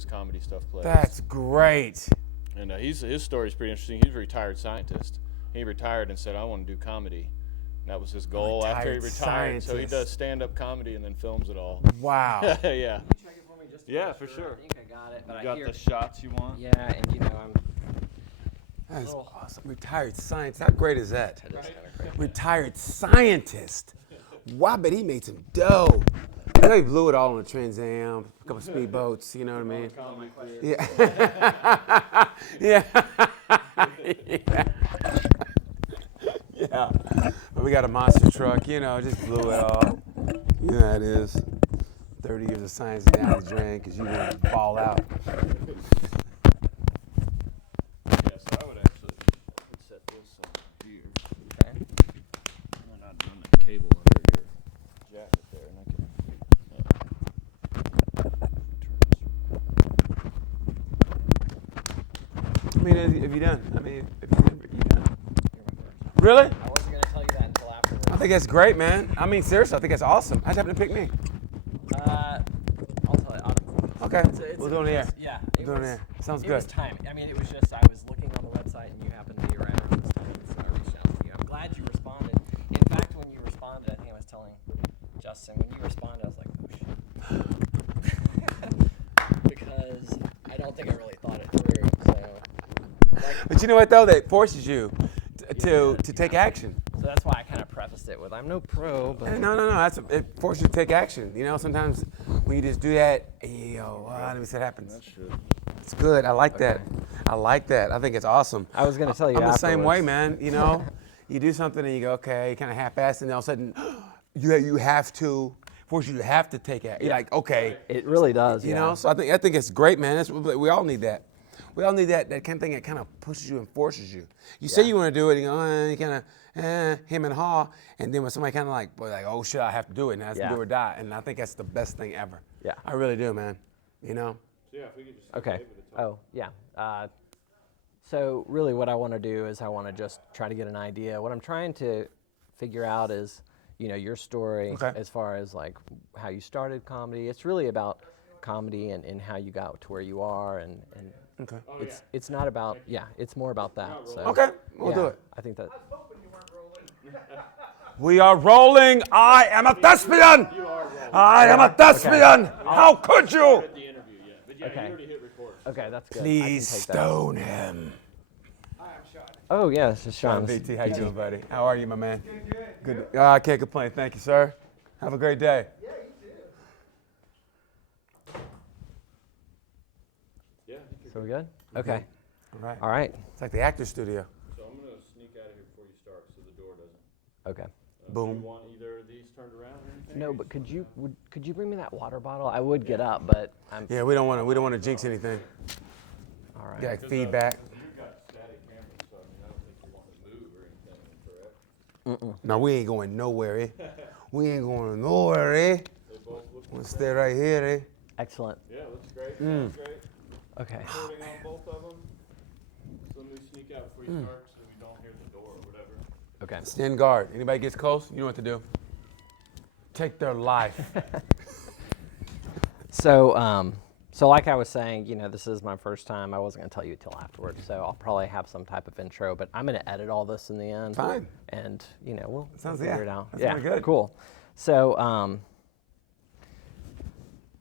his comedy stuff plays. That's great. And his story's pretty interesting. He's a retired scientist. He retired and said, I want to do comedy. And that was his goal after he Retired retired. So he scientist. does stand-up comedy and then films it all. Wow. Yeah. Can you check it for me just to Yeah, make for sure? sure. I think I got it, but You I got hear. the shots you want? Yeah, and you know I'm. That's Little- awesome. Retired scientist. How great is that? That is kind of crazy. Retired scientist. Wow, I bet he made some dough. I know he blew it all on a Trans Am, a couple speedboats, you know what I mean? Yeah. Yeah. Yeah. Yeah. But we got a monster truck, you know, just blew it all. You know how it is. 30 years of science down the drain because you want to ball out. Yeah, so I would actually set this on here. Okay. And then I'd run that cable under your jacket there, and I can. I mean, have you done? I mean, have you done? You're my first. Really? I wasn't gonna tell you that until afterwards. I think that's great, man. I mean, seriously, I think that's awesome. How'd you happen to pick me? I'll tell you. Okay, It's we'll do it here. Yeah. We'll do it here. Sounds It good. was time. I mean, it was just I was looking on the website and you happened to be around this time, so I reached out to you. I'm glad you responded. In fact, when you responded, I think I was telling Justin when you responded, I was like, oh shit, because I don't think I really thought it through. So, like, But you know what though? That forces you to take action. so that's why I kind of prefaced it with I'm no pro, but No. It forces you to take action. You know, sometimes when you just do that, and you go, let me see what happens. It's good. I like that. I like that. I think it's awesome. I was gonna tell you I'm the same way, afterwards. man. You know, you do something and you go, okay, kind of half-assed, and all of a sudden, you have to force you to have to take action. You're like, okay, It really does. you know. So I think it's great, man. We all need that. We all need that kind of thing that kind of pushes you and forces you. You say you want to do it, and you go, you kind of him and haw, and then when somebody kind of like, oh shit, I have to do it, now it's Yeah. do or die, and I think that's the best thing ever. Yeah. I really do, man. You know. Yeah, if we could just. Okay. Oh, yeah. So really what I want to do is I want to just try to get an idea. What I'm trying to figure out is, your story Okay. as far as like how you started comedy. It's really about comedy and how you got to where you are and Okay. it's not about, it's more about that. So, Okay, we'll do yeah, it. I think that. We are rolling. I am a thespian. I am a thespian. How could you? The interview, yeah. But yeah, Okay. you already hit record. Okay, that's good. I can Please take that. stone him. Oh, yeah, this is Sean. BT, how you doing, buddy? How are you, my man? Good. I can't complain. Thank you, sir. Have a great day. Yeah, I think you're So we good? Okay. All right. All right. It's like the actor studio. So I'm gonna sneak out of here before you start, so the door doesn't. Okay. Do Boom. you want either of these turned around or anything? No, but could you bring me that water bottle? I would get up, but I'm Yeah, we don't want to jinx anything. all right. Got feedback. You've got static cameras, so I mean, I don't think you want to move or anything, correct? No, we ain't going nowhere, eh? We ain't going nowhere, eh? They both look. We'll stay right here, eh? Excellent. Yeah, looks great. Sounds great. Okay. Recording on both of them. So let me sneak out before you start, so we don't hear the door or whatever. Okay. Stand guard. Anybody gets close, you know what to do. Take their life. So, so like I was saying, this is my first time. I wasn't gonna tell you till afterwards, so I'll probably have some type of intro. But I'm gonna edit all this in the end. Fine. And we'll Sounds- figure yeah, it out. that's yeah. really good. Cool. So,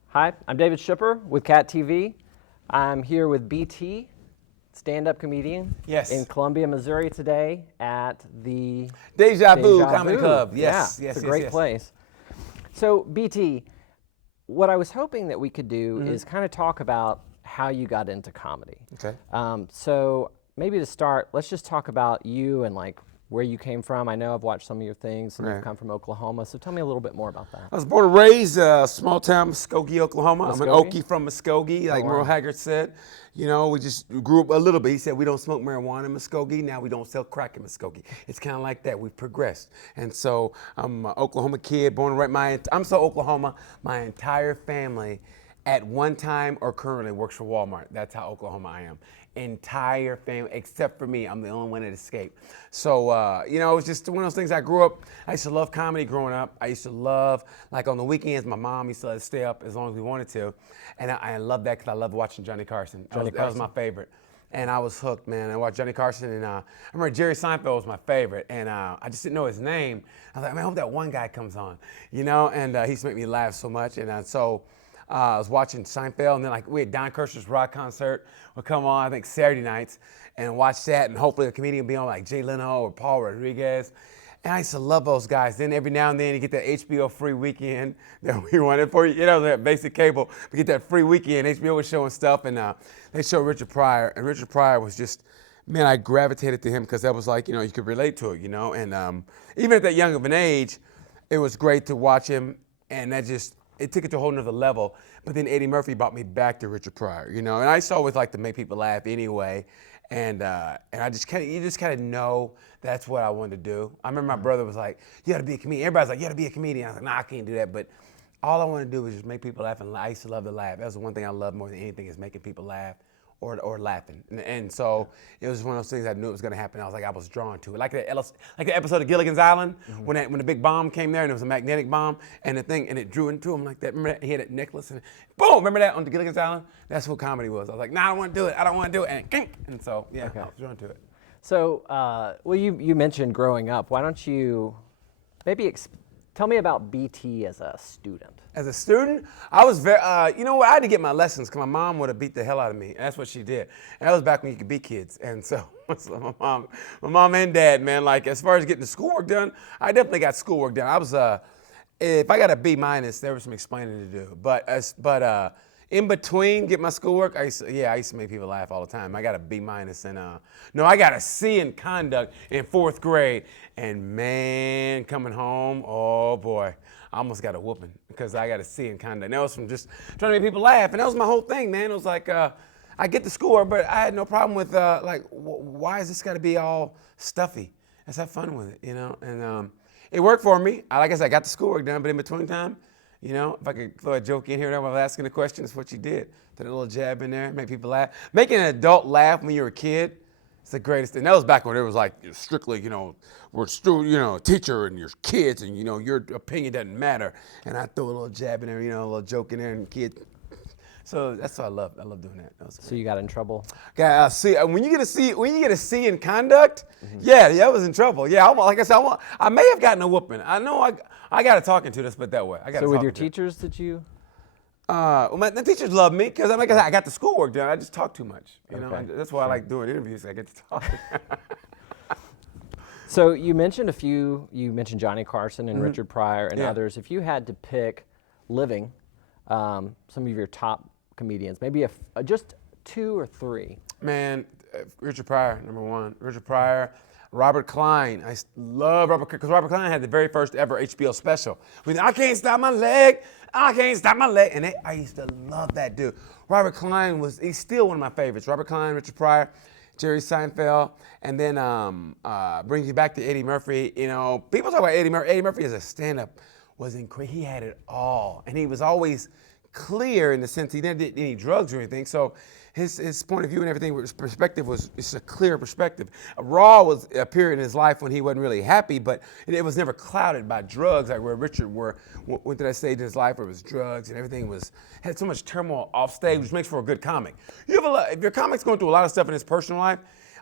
hi, I'm David Shipper with Cat TV. I'm here with BT, stand-up comedian. Yes. In Columbia, Missouri today at the Deja Vu Deja Comedy Vu. Club. Yes, Yeah, yes, it's a yes, great yes. place. So, BT, what I was hoping that we could do Mm-hmm. is kind of talk about how you got into comedy. Okay. So maybe to start, let's just talk about you and like where you came from. I know I've watched some of your things, and Right. you've come from Oklahoma. So tell me a little bit more about that. I was born and raised small town Muskogee, Oklahoma. I'm an Muskogee? Okie from Muskogee, like wow. Merle Haggard said. We just grew up a little bit. He said we don't smoke marijuana in Muskogee. Now we don't sell crack in Muskogee. It's kind of like that. We've progressed. And so I'm an Oklahoma kid, born and raised. I'm so Oklahoma. My entire family at one time or currently works for Walmart. That's how Oklahoma I am. Entire family, except for me. I'm the only one that escaped. So, you know, it was just one of those things. I grew up, I used to love comedy growing up. I used to love, like on the weekends, my mom used to let us stay up as long as we wanted to. And I loved that because I loved watching Johnny Carson. That was my favorite. And I was hooked, man. I watched Johnny Carson, and I remember Jerry Seinfeld was my favorite, and I just didn't know his name. I was like, man, I hope that one guy comes on, you know? And he used to make me laugh so much. And so I was watching Seinfeld, and then like we had Don Kirshner's rock concert would come on, I think Saturday nights, and watch that, and hopefully a comedian would be on like Jay Leno or Paul Rodriguez. And I used to love those guys. Then every now and then you get that HBO free weekend that we wanted for you know, that basic cable. We get that free weekend. HBO was showing stuff, and they showed Richard Pryor. And Richard Pryor was just, man, I gravitated to him because that was like, you know, you could relate to it, you know. And even at that young of an age, it was great to watch him. And that just, it took it to a whole nother level. But then Eddie Murphy brought me back to Richard Pryor, you know. And I used to always like to make people laugh anyway. And I just kind of, you just kind of know that's what I wanted to do. I remember my brother was like, you gotta be a comedian. Everybody's like, you gotta be a comedian. I was like, nah, I can't do that. But all I want to do is just make people laugh. And I used to love to laugh. That was the one thing I loved more than anything, is making people laugh or laughing. And so it was one of those things I knew it was gonna happen. I was drawn to it. Like the episode of Gilligan's Island, when the big bomb came there and it was a magnetic bomb, and it drew into him like that. Remember that? He had that necklace and boom, remember that on the Gilligan's Island? That's what comedy was. I was like, nah, I don't want to do it. I don't want to do it. And so, yeah, Okay. I was drawn to it. So, well, you mentioned growing up. Why don't you maybe tell me about BT as a student? As a student, I was very, you know what, I had to get my lessons because my mom would have beat the hell out of me, and that's what she did. And that was back when you could beat kids. And so, my mom and dad, man, like as far as getting the schoolwork done, I definitely got schoolwork done. I was, if I got a B minus, there was some explaining to do. But in between get my schoolwork, I used to make people laugh all the time. I got a B minus, and no, I got a C in conduct in 4th grade. And man, coming home, oh boy, I almost got a whooping because I got a C in conduct. And that was from just trying to make people laugh, and that was my whole thing, man. It was like I get the schoolwork, but I had no problem with why is this got to be all stuffy? Let's have fun with it, you know. And it worked for me. Like I said, I got the schoolwork done, but in between time, you know, if I could throw a joke in here and there while I was asking a question, that's what you did. Throw a little jab in there, make people laugh. Making an adult laugh when you're a kid, it's the greatest thing. That was back when it was like strictly, you know, we're still, you know, teacher and your kids, and you know, your opinion doesn't matter. And I throw a little jab in there, you know, a little joke in there, and kids. So that's what I love. I love doing that. That was So you got in trouble? See, when you get a C in conduct, yeah, I was in trouble. Yeah, like I said, I may have gotten a whooping. I know I got a talking to, let's put it that way. So with your teachers, did you? Well, the teachers love me because, like I said, I got the schoolwork done. I just talk too much. You know, Okay. that's why I like doing interviews. I get to talk. So you mentioned you mentioned Johnny Carson and Richard Pryor and Yeah. others. If you had to pick living, some of your top comedians, maybe just 2 or 3. Man, Richard Pryor, number one. Richard Pryor, Robert Klein. I love Robert because Robert Klein had the very first ever HBO special. I can't stop my leg. I can't stop my leg. And I used to love that dude. Robert Klein he's still one of my favorites. Robert Klein, Richard Pryor, Jerry Seinfeld, and then brings you back to Eddie Murphy. You know, people talk about Eddie Murphy. Eddie Murphy as a stand-up was incredible. He had it all, and he was always clear in the sense he never did any drugs or anything. So his point of view and everything, his perspective was it's a clear perspective. Raw was a period in his life when he wasn't really happy, but it was never clouded by drugs like where Richard went to that stage in his life where it was drugs and everything had so much turmoil off stage, which makes for a good comic. If your comic's going through a lot of stuff in his personal life,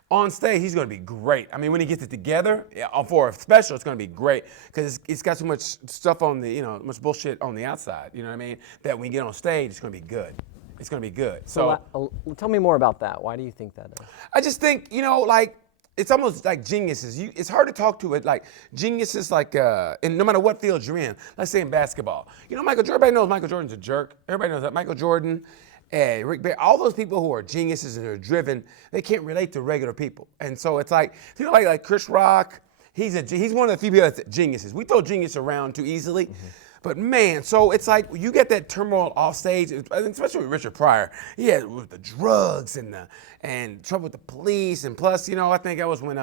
on stage, he's going to be great. I mean, when he gets it together for a special, it's going to be great because it's got so much stuff on the, much bullshit on the outside. You know what I mean? That when you get on stage, it's going to be good. It's going to be good. So tell me more about that. Why do you think that is? I just think, it's almost like geniuses. It's hard to talk to it like geniuses, and no matter what field you're in. Let's say in basketball. Everybody knows Michael Jordan's a jerk. Everybody knows that. Michael Jordan, Rick Barry, all those people who are geniuses and are driven, they can't relate to regular people. And so it's like Chris Rock, he's one of the few people that's geniuses. We throw genius around too easily. Mm-hmm. But man, so it's like you get that turmoil off stage, especially with Richard Pryor. Yeah, with the drugs and trouble with the police, and plus, I think that was when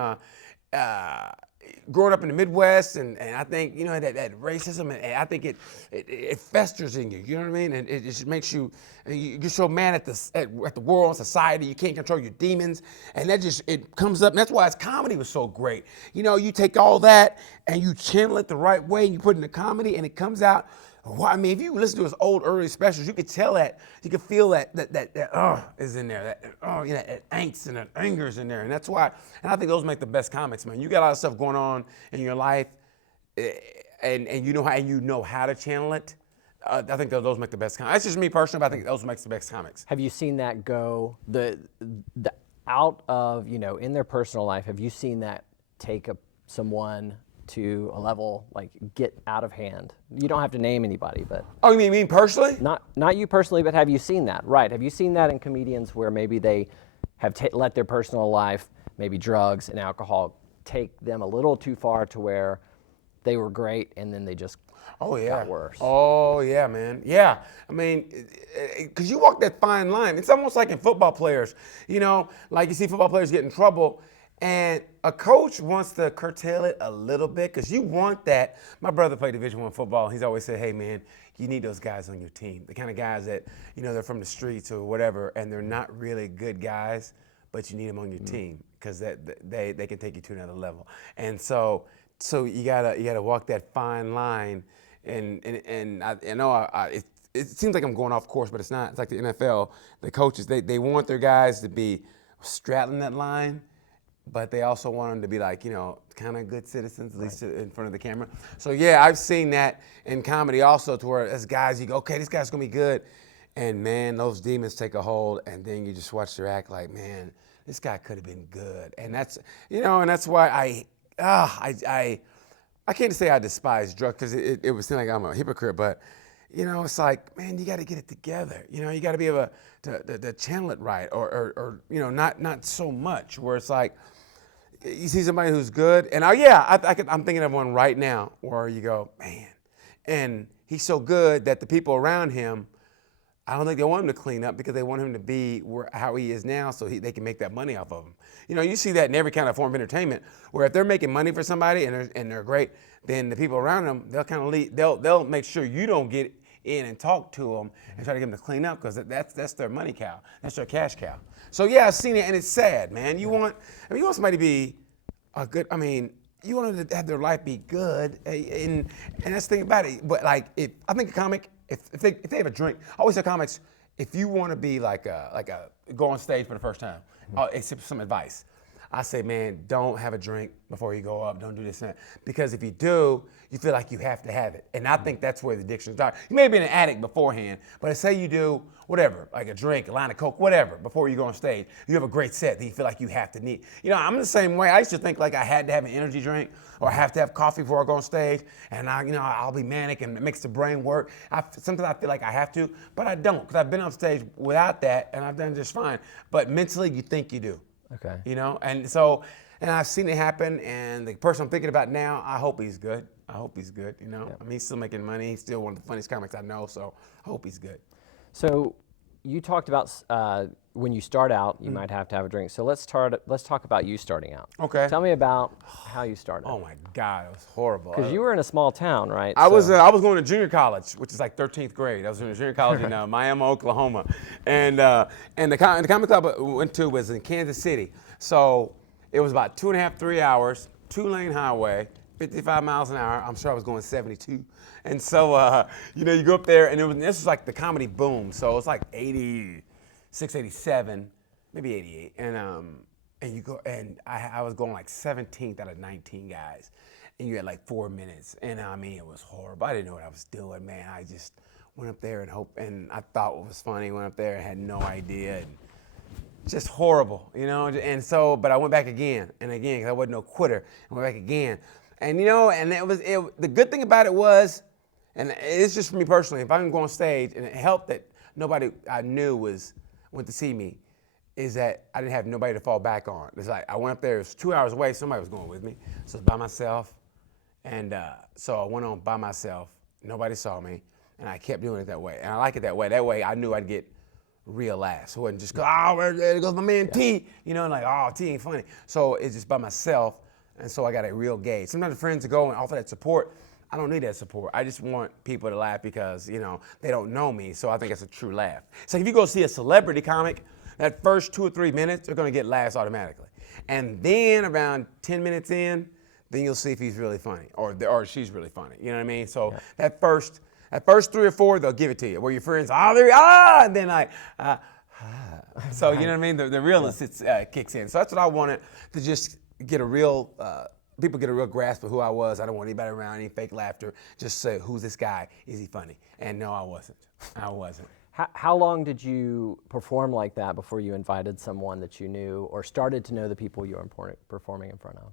growing up in the Midwest, and I think, you know, that racism, and I think it festers in you. You know what I mean? And it just makes you, you're so mad at the world, society. You can't control your demons, and it comes up. And that's why his comedy was so great. You know, you take all that and you channel it the right way, and you put it in the comedy, and it comes out. Well, I mean, if you listen to his old early specials, you could tell that, you could feel that is in there, that angst and that anger is in there, and that's why. And I think those make the best comics, man. You got a lot of stuff going on in your life, and you know how to channel it. I think those make the best comics. That's just me personally, but I think those makes the best comics. Have you seen that go the out of, you know, in their personal life? Have you seen that take someone to a level, like, get out of hand? You don't have to name anybody, but Oh, you mean personally? not you personally, but have you seen that? Right? Have you seen that in comedians where maybe they have let their personal life, maybe drugs and alcohol, take them a little too far to where they were great and then they just got worse? Oh yeah, man. Yeah, I mean, because you walk that fine line. It's almost like in football players. You know, like you see football players get in trouble, and a coach wants to curtail it a little bit, because you want that. My brother played Division I football. He's always said, hey, man, you need those guys on your team. The kind of guys that, you know, they're from the streets or whatever, and they're not really good guys, but you need them on your team, because they can take you to another level. And so you gotta walk that fine line. And I know it seems like I'm going off course, but it's not. It's like the NFL. The coaches, they want their guys to be straddling that line, but they also want them to be, like, you know, kind of good citizens, at least in front of the camera. So yeah, I've seen that in comedy also, to where as guys, you go, okay, this guy's gonna be good, and man, those demons take a hold, and then you just watch their act like, man, this guy could have been good. And that's, you know, and that's why I can't say I despise drugs, because it would seem like I'm a hypocrite, but, you know, it's like, man, you got to get it together. You know, you got to be able to channel it right, or you know, not so much where it's like, you see somebody who's good, and I'm thinking of one right now where you go, man, and he's so good that the people around him, I don't think they want him to clean up, because they want him to be how he is now, so they can make that money off of him. You know, you see that in every kind of form of entertainment, where if they're making money for somebody and they're great, then the people around them, they'll kind of lead, they'll make sure you don't get in and talk to them and try to get them to clean up, because that's their money cow, that's their cash cow. So yeah, I've seen it, and it's sad, man. You want somebody to be a good. I mean, you want them to have their life be good, and that's the thing about it. But like, I think a comic, if they have a drink, I always tell comics, if you want to be like a go on stage for the first time, accept some advice. I say, man, don't have a drink before you go up. Don't do this and that. Because if you do, you feel like you have to have it. And I think that's where the addiction starts. You may have been an addict beforehand, but say you do whatever, like a drink, a line of Coke, whatever, before you go on stage. You have a great set that you feel like you have to need. You know, I'm the same way. I used to think like I had to have an energy drink, or I have to have coffee before I go on stage, and I'll be manic, and it makes the brain work. Sometimes I feel like I have to, but I don't, because I've been on stage without that, and I've done just fine. But mentally, you think you do. Okay. You know, and I've seen it happen, and the person I'm thinking about now, I hope he's good. You know, Yep. I mean, he's still making money. He's still one of the funniest comics I know, so I hope he's good. So you talked about when you start out, you might have to have a drink. So let's talk about you starting out. Okay. Tell me about how you started. Oh my God, it was horrible. Because you were in a small town, right? I was going to junior college, which is like 13th grade. I was in a junior college in Miami, Oklahoma, and the comedy club I went to was in Kansas City. So it was about 2.5, 3 hours, 2-lane highway, 55 miles an hour. I'm sure I was going 72. And so you know, you go up there, and this was like the comedy boom. So it's like 86, 87, maybe 88, and you go, and I was going like 17th out of 19 guys, and you had like 4 minutes, and I mean, it was horrible. I didn't know what I was doing, man. I just went up there and I thought what was funny, went up there and had no idea, and just horrible, you know. And so, but I went back again and again, because I wasn't no quitter. I went back again, and you know, and the good thing about it was, and it's just for me personally, if I can go on stage, and it helped that nobody I knew went to see me, is that I didn't have nobody to fall back on. It's like I went up there, it was 2 hours away, somebody was going with me, so it was by myself, and so I went on by myself, nobody saw me, and I kept doing it that way, and I like it that way. That way I knew I'd get real laughs. It wasn't just go, oh, there goes my man T, you know, and like, oh, T ain't funny. So it's just by myself, And so I got a real gauge. Sometimes friends go and offer that support. I don't need that support. I just want people to laugh because, they don't know me. So I think it's a true laugh. So if you go see a celebrity comic, that first 2 or 3 minutes, they're going to get laughs automatically. And then around 10 minutes in, then you'll see if he's really funny or she's really funny. You know what I mean? So that first 3 or 4, they'll give it to you. Where your friends, and then So you know what I mean? The realness kicks in. So that's what I wanted, to just get a real, people get a real grasp of who I was. I don't want anybody around, any fake laughter. Just say, who's this guy? Is he funny? And no, I wasn't. I wasn't. How long did you perform like that before you invited someone that you knew or started to know the people you were performing in front of?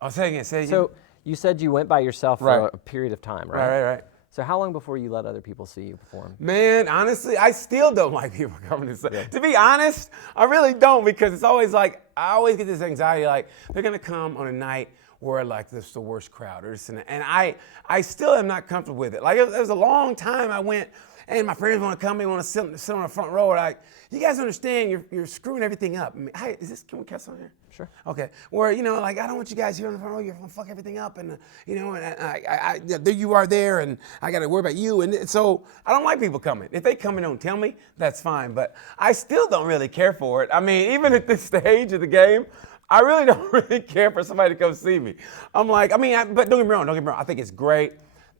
I'll say again. So you said you went by yourself for a period of time, right? Right. So how long before you let other people see you perform? Man, honestly, I still don't like people coming to say. Yeah. To be honest, I really don't, because it's always like, I always get this anxiety, like they're gonna come on a night where like this is the worst crowd, and I still am not comfortable with it. Like it was a long time I went, and my friends want to come, they want to sit on the front row. Like, you guys understand, you're screwing everything up. I mean, hey, can we cuss on here? Sure. Okay. Where, like, I don't want you guys here on the front row. You're gonna fuck everything up, and and there you are there, and I got to worry about you. And so I don't like people coming. If they come and don't tell me, that's fine. But I still don't really care for it. I mean, even at this stage of the game, I really don't really care for somebody to come see me. I'm like, but don't get me wrong. I think it's great.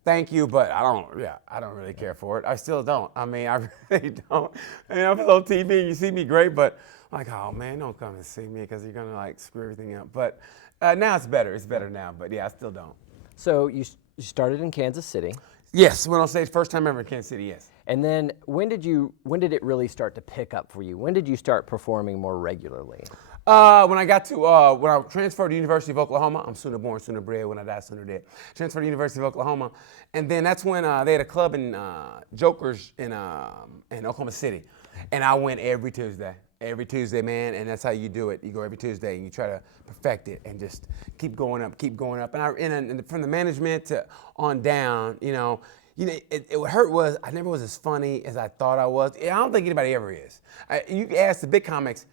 Thank you, but I don't really care for it. I still don't. I really don't. If it's on TV and you see me, great, but I'm like, oh man, don't come and see me because you're gonna like screw everything up. But now it's better. It's better now, but yeah, I still don't. So you started in Kansas City. Yes, went on stage first time ever in Kansas City, yes. And then when did it really start to pick up for you? When did you start performing more regularly? When I transferred to University of Oklahoma, I'm sooner born, sooner bred. When I die, sooner dead. Transferred to University of Oklahoma, and then that's when they had a club in Jokers in Oklahoma City, and I went every Tuesday, man. And that's how you do it. You go every Tuesday and you try to perfect it and just keep going up. And from the management to on down, what hurt was I never was as funny as I thought I was. I don't think anybody ever is. You ask the big comics.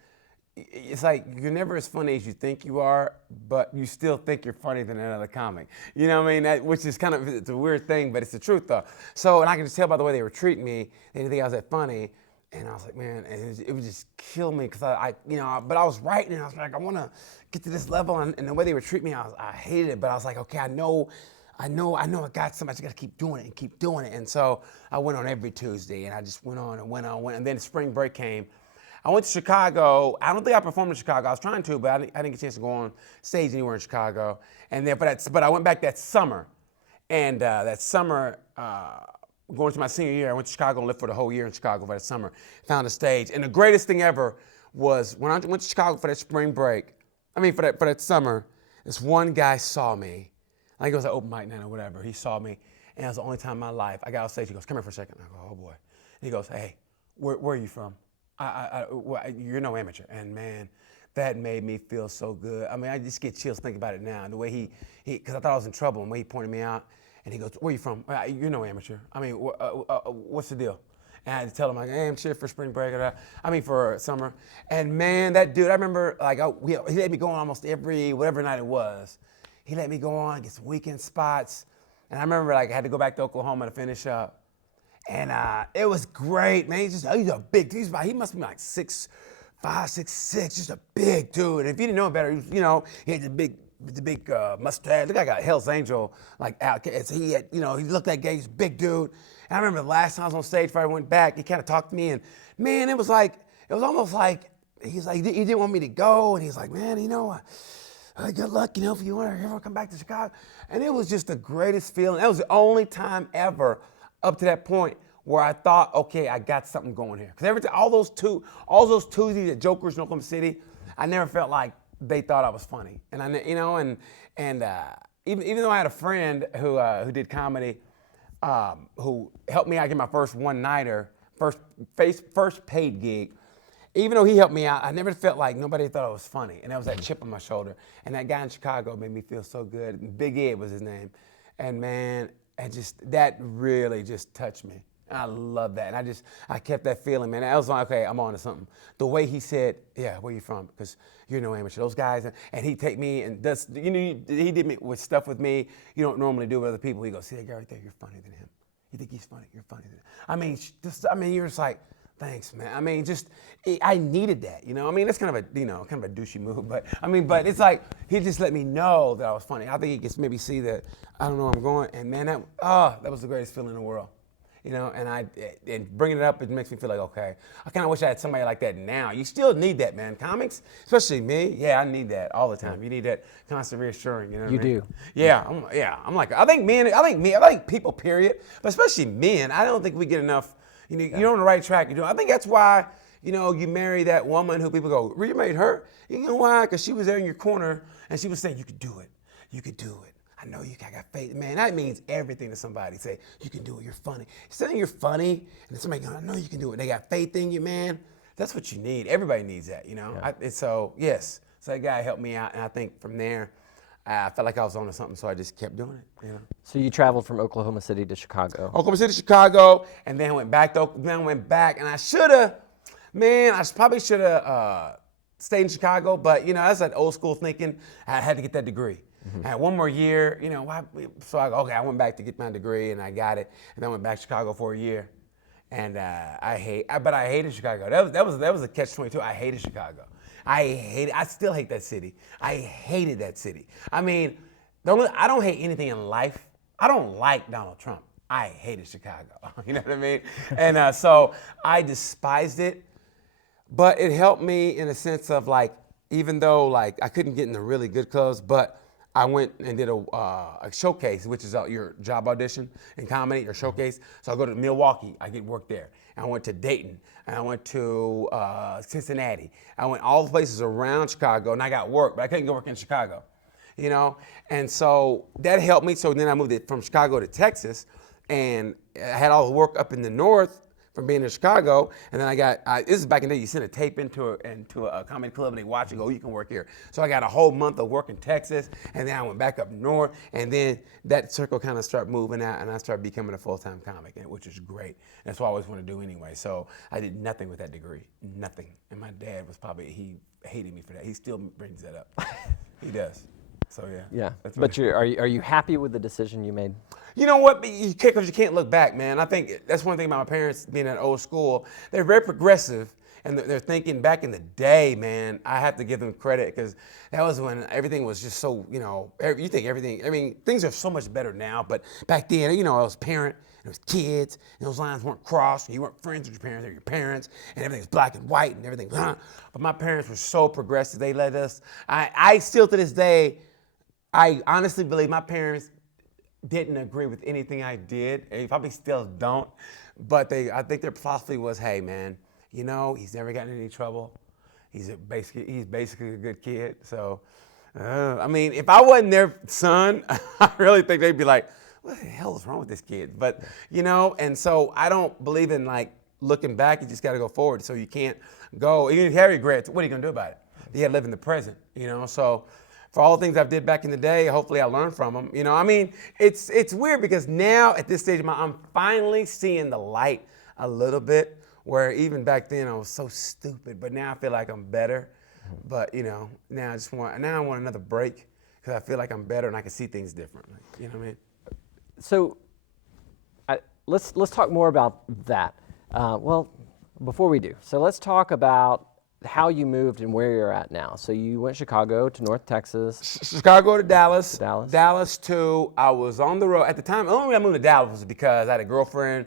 It's like you're never as funny as you think you are, but you still think you're funnier than another comic. You know what I mean? Which is it's a weird thing, but it's the truth though. So, and I can just tell by the way they were treating me, they didn't think I was that funny. And I was like, man, and it would just kill me because but I was writing and I was like, I want to get to this level. And the way they would treat me, I hated it. But I was like, okay, I know I got something. I just got to keep doing it. And so I went on every Tuesday, and I just went on. And then spring break came. I went to Chicago. I don't think I performed in Chicago. I was trying to, but I didn't get a chance to go on stage anywhere in Chicago. And then, but I went back that summer. And that summer, going to my senior year, I went to Chicago and lived for the whole year in Chicago for that summer. Found a stage. And the greatest thing ever was when I went to Chicago for that spring break, for that summer, this one guy saw me. I think it was an open mic night or whatever. He saw me, and it was the only time in my life. I got off stage. He goes, "Come here for a second." I go, "Oh boy." And he goes, "Hey, where are you from? You're no amateur." And man, that made me feel so good. I just get chills thinking about it now. And the way he because I thought I was in trouble, and the way he pointed me out, and he goes, "Where are you from? You're no amateur. What's the deal?" And I had to tell him, like, "Hey, I'm here for spring break, for summer." And man, that dude, I remember, he let me go on almost every, whatever night it was. He let me go on, get some weekend spots. And I remember, I had to go back to Oklahoma to finish up. And it was great, man. He's a big dude. He must be like 6'5", 6'6", just a big dude. And if you didn't know better, he had the big mustache. Looked like a Hell's Angel, outcast. He had, he looked like he's a big dude. And I remember the last time I was on stage before I went back, he kind of talked to me, and man, it was almost like, he didn't want me to go, and he was like, "Man, good luck, if you want to ever come back to Chicago." And it was just the greatest feeling. That was the only time ever up to that point where I thought, okay, I got something going here. Because every time, all those Tuesdays at Jokers in Oklahoma City, I never felt like they thought I was funny. And even though I had a friend who did comedy, who helped me out get my first one-nighter, first paid gig. Even though he helped me out, I never felt like nobody thought I was funny. And that was that chip on my shoulder. And that guy in Chicago made me feel so good. Big Ed was his name. And man, that really just touched me. And I love that. And I kept that feeling, man. I was like, okay, I'm on to something. The way he said, yeah, where you from? Because you're no amateur. Those guys, and he'd take me and does, he did me with stuff with me you don't normally do with other people. He goes, see that guy right there? You're funnier than him. You think he's funny? You're funnier than him. You're just like, thanks, man. I needed that, it's kind of a douchey move, but it's like, he just let me know that I was funny. I think he gets maybe see that I don't know where I'm going, and man, that was the greatest feeling in the world. And bringing it up, it makes me feel like, okay, I kind of wish I had somebody like that now. You still need that, man. Comics, especially me, yeah, I need that all the time. You need that constant reassuring, you know what I mean? You do. Yeah, I'm like, I think people, period, but especially men, I don't think we get enough, you're on the right track. I think that's why, you marry that woman who people go, you married her? You know why? Because she was there in your corner, and she was saying, you could do it. You could do it. I know you got faith. Man, that means everything to somebody. Say, you can do it, you're funny. Saying you're funny, and then somebody going, I know you can do it. They got faith in you, man. That's what you need. Everybody needs that, Yeah. So that guy helped me out, and I think from there, I felt like I was on to something, so I just kept doing it, So you traveled from Oklahoma City to Chicago. Oklahoma City, Chicago, and then went back, and I probably should have stayed in Chicago, but, that's that old school thinking. I had to get that degree. I had one more year, so I went back to get my degree and I got it, and then I went back to Chicago for a year, and I hated Chicago. That was a catch-22. I hated Chicago. I still hate that city. I hated that city. I don't hate anything in life. I don't like Donald Trump. I hated Chicago. You know what I mean? And so I despised it, but it helped me in a sense of like, even though like I couldn't get in the really good clubs, but I went and did a showcase, which is your job audition in comedy, or showcase. So I go to Milwaukee, I get work there. And I went to Dayton, and I went to Cincinnati. I went all the places around Chicago, and I got work, but I couldn't go work in Chicago, And so that helped me. So then I moved from Chicago to Texas, and I had all the work up in the north from being in Chicago, and then this is back in the day, you send a tape into a comedy club and they watch and go, you can work here. So I got a whole month of work in Texas, and then I went back up north, and then that circle kind of started moving out, and I started becoming a full-time comic, which is great. That's what I always want to do anyway. So I did nothing with that degree, nothing. And my dad he hated me for that. He still brings that up. He does. So yeah. Yeah. But are you happy with the decision you made? You know what? Because you can't look back, man. I think that's one thing about my parents being at old school. They're very progressive, and they're thinking back in the day, man. I have to give them credit because that was when everything was just so, you think everything. Things are so much better now, but back then, I was a parent, and it was kids, and those lines weren't crossed, and you weren't friends with your parents, they were your parents, and everything's black and white, and everything. But my parents were so progressive. They let us. I still to this day, I honestly believe my parents didn't agree with anything I did. They probably still don't, but I think their philosophy was, hey man, he's never gotten in any trouble. He's basically a good kid. So, if I wasn't their son, I really think they'd be like, what the hell is wrong with this kid? But, and so I don't believe in like looking back. You just got to go forward. So you can't go, even if you have regrets, what are you going to do about it? You got to live in the present, so for all the things I did back in the day, hopefully I learned from them. It's weird because now at this stage, I'm finally seeing the light a little bit, where even back then I was so stupid, but now I feel like I'm better. But now I want another break because I feel like I'm better and I can see things differently. You know what I mean? So let's talk more about that. Before we do, so let's talk about how you moved and where you're at now. So you went Chicago to North Texas. Chicago to Dallas. Dallas I was on the road. At the time, the only reason I moved to Dallas was because I had a girlfriend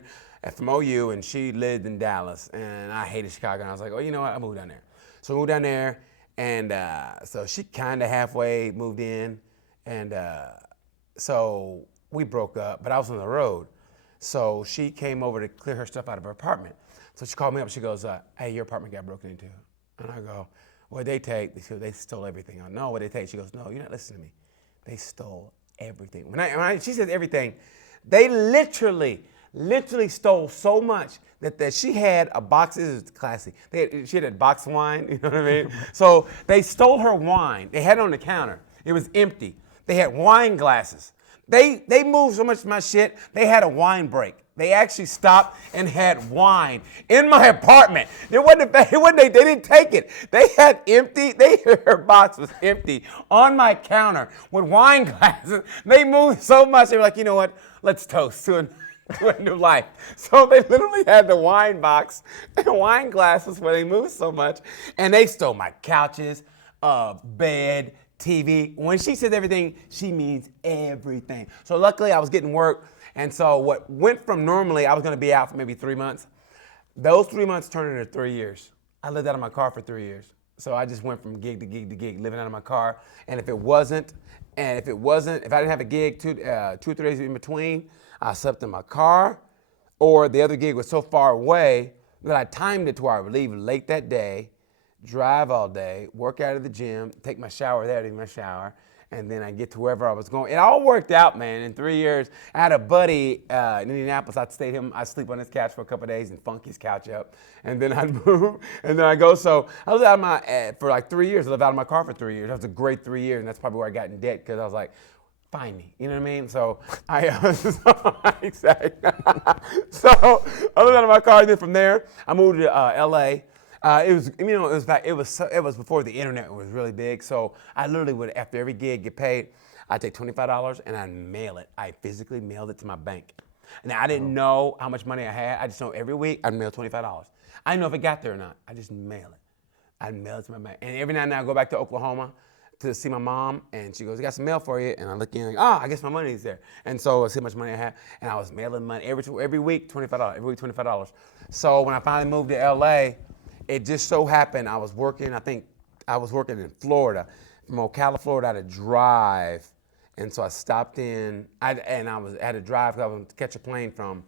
from OU, and she lived in Dallas, and I hated Chicago. And I was like, oh, you know what? I'll move down there. So I moved down there, and so she kind of halfway moved in, and so we broke up, but I was on the road. So she came over to clear her stuff out of her apartment. So she called me up. She goes, hey, your apartment got broken into. And I go, what'd they take? They stole everything. I go, no, what'd they take? She goes, no, you're not listening to me. They stole everything. She said everything, they literally stole so much that she had a box. This is classy. She had a box of wine, you know what I mean? So they stole her wine. They had it on the counter. It was empty. They had wine glasses. They moved so much of my shit, they had a wine break. They actually stopped and had wine in my apartment. They didn't take it. They had empty, their box was empty on my counter with wine glasses. They moved so much, they were like, you know what, let's toast to a new life. So they literally had the wine box and wine glasses where they moved so much, and they stole my couches, bed, TV. When she says everything, she means everything. So luckily I was getting work, and so what went from normally I was gonna be out for maybe 3 months, those 3 months turned into 3 years. I lived out of my car for 3 years. So I just went from gig to gig to gig, living out of my car. And if I didn't have a gig 2 or 3 days in between, I slept in my car, or the other gig was so far away that I timed it to where I would leave late that day, drive all day, work out of the gym, take my shower there, take my shower, and then I get to wherever I was going. It all worked out, man. In 3 years, I had a buddy in Indianapolis. I'd sleep on his couch for a couple of days and funk his couch up, and then I'd move, and then I go. So I was out of for like 3 years. I lived out of my car for 3 years. That was a great 3 years, and that's probably where I got in debt, because I was like, find me, you know what I mean? So so I lived out of my car, and then from there, I moved to L.A. It was before the internet was really big. So I literally would, after every gig, get paid. I'd take $25 and I'd mail it. I physically mailed it to my bank. Now I didn't know how much money I had. I just know every week I'd mail $25. I didn't know if it got there or not. I just mail it. I'd mail it to my bank. And every now and then I go back to Oklahoma to see my mom, and she goes, I got some mail for you. And I look in like, I guess my money's there. And so I see how much money I had, and I was mailing money every week, $25. Every week, $25. So when I finally moved to LA, it just so happened I was working, in Florida. From Ocala, Florida, I had to drive. And so I stopped in, I had to drive because I was going to catch a plane from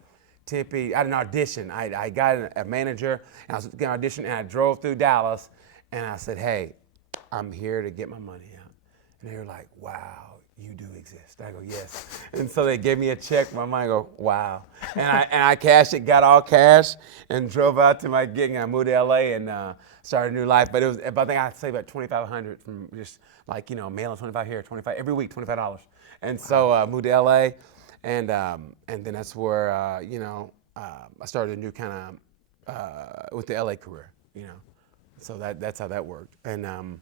Tempe. I had an audition. I got a manager, and I was getting an audition, and I drove through Dallas, and I said, hey, I'm here to get my money out. And they were like, wow, you do exist. I go, yes. And so they gave me a check. My mind go, wow. And I cashed it, got all cash, and drove out to my gig. And I moved to LA and started a new life. But I think I'd say about $2,500 from just mailing 25 here, 25 every week, $25. And so I moved to LA, and then that's where I started a new kind of with the LA career. So that's how that worked. And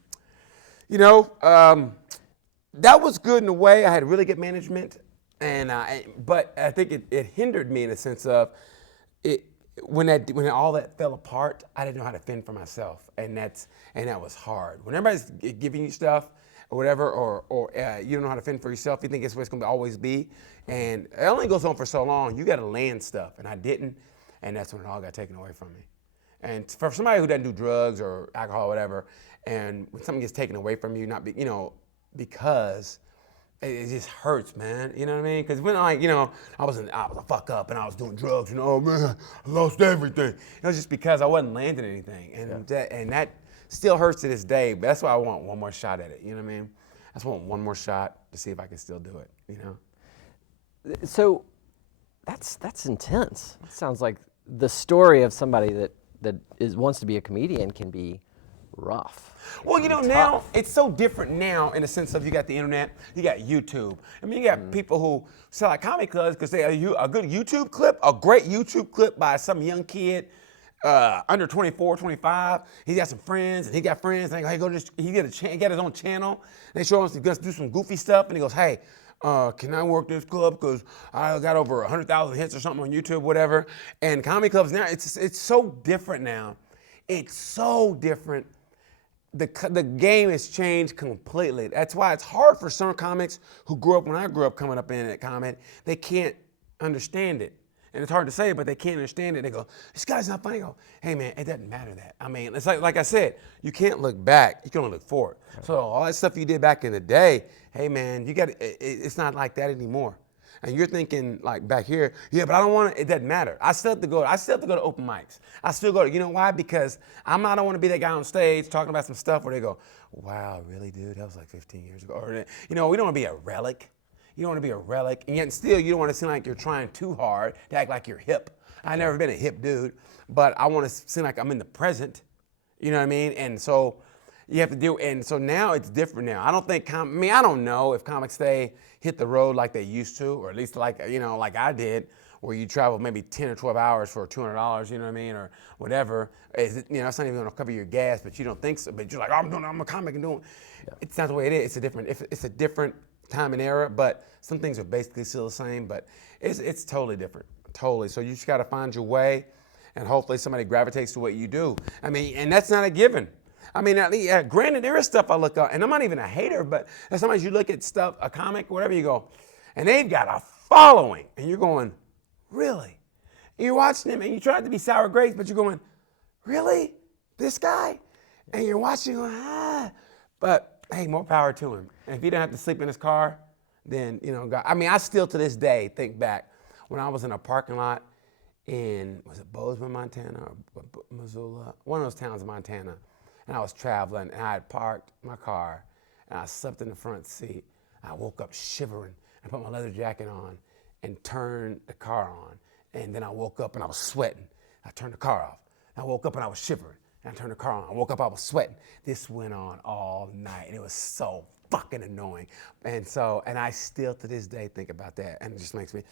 that was good in a way. I had really good management, but I think it hindered me in a sense of it when all that fell apart. I didn't know how to fend for myself, and that was hard. When everybody's giving you stuff or whatever, or you don't know how to fend for yourself, you think it's what it's going to always be, and it only goes on for so long. You got to land stuff, and I didn't, and that's when it all got taken away from me. And for somebody who doesn't do drugs or alcohol or whatever, and when something gets taken away from you, because it just hurts, man. You know what I mean? Because when I was a fuck up and I was doing drugs, man, I lost everything. It was just because I wasn't landing anything, and that still hurts to this day. But that's why I want one more shot at it. You know what I mean? I just want one more shot to see if I can still do it. So that's intense. It sounds like the story of somebody that wants to be a comedian can be rough. Well, now it's so different now in the sense of you got the internet, you got YouTube. I mean, you got people who sell like comedy clubs because they a good YouTube clip, a great YouTube clip by some young kid under 24, 25. He got some friends, and he got friends, and he got his own channel. And they show him to do some goofy stuff, and he goes, hey, can I work this club because I got over 100,000 hits or something on YouTube, whatever. And comedy clubs now, it's so different now. It's so different. The game has changed completely. That's why it's hard for some comics who grew up when I grew up coming up in that comment. They can't understand it. And it's hard to say, but they can't understand it. They go, this guy's not funny. I go, hey man, it doesn't matter that. I mean, it's like I said, you can't look back, you can only look forward. So all that stuff you did back in the day, hey man, it's not like that anymore. And you're thinking like back here, yeah, but I don't want to, it doesn't matter. I still have to go to open mics. I still go to, you know why? Because I don't want to be that guy on stage talking about some stuff where they go, wow, really, dude? That was like 15 years ago. Or, we don't want to be a relic. You don't want to be a relic, and yet still you don't want to seem like you're trying too hard to act like you're hip. I've never been a hip dude, but I want to seem like I'm in the present. You know what I mean? And so you have to do, and so now it's different now. I don't think, I don't know if comics hit the road like they used to, or at least like I did, where you travel maybe 10 or 12 hours for $200, you know what I mean, or whatever. It's not even going to cover your gas, but you don't think so. But you're like, I'm a comic and doing. It's not the way it is. It's a different time and era, but some things are basically still the same. But it's totally different, totally. So you just got to find your way, and hopefully somebody gravitates to what you do. I mean, and that's not a given. I mean, granted, there is stuff I look at, and I'm not even a hater, but sometimes you look at stuff, a comic, whatever, you go, and they've got a following, and you're going, really? And you're watching him, and you tried to be sour grapes, but you're going, really? This guy? And you're watching, going, But, hey, more power to him. And if he didn't have to sleep in his car, then, God. I mean, I still to this day think back when I was in a parking lot was it Bozeman, Montana, or Missoula? One of those towns in Montana. And I was traveling, and I had parked my car, and I slept in the front seat. I woke up shivering. I put my leather jacket on and turned the car on. And then I woke up, and I was sweating. I turned the car off. I woke up, and I was shivering. And I turned the car on. I woke up, I was sweating. This went on all night, and it was so fucking annoying. And I still to this day think about that, and it just makes me,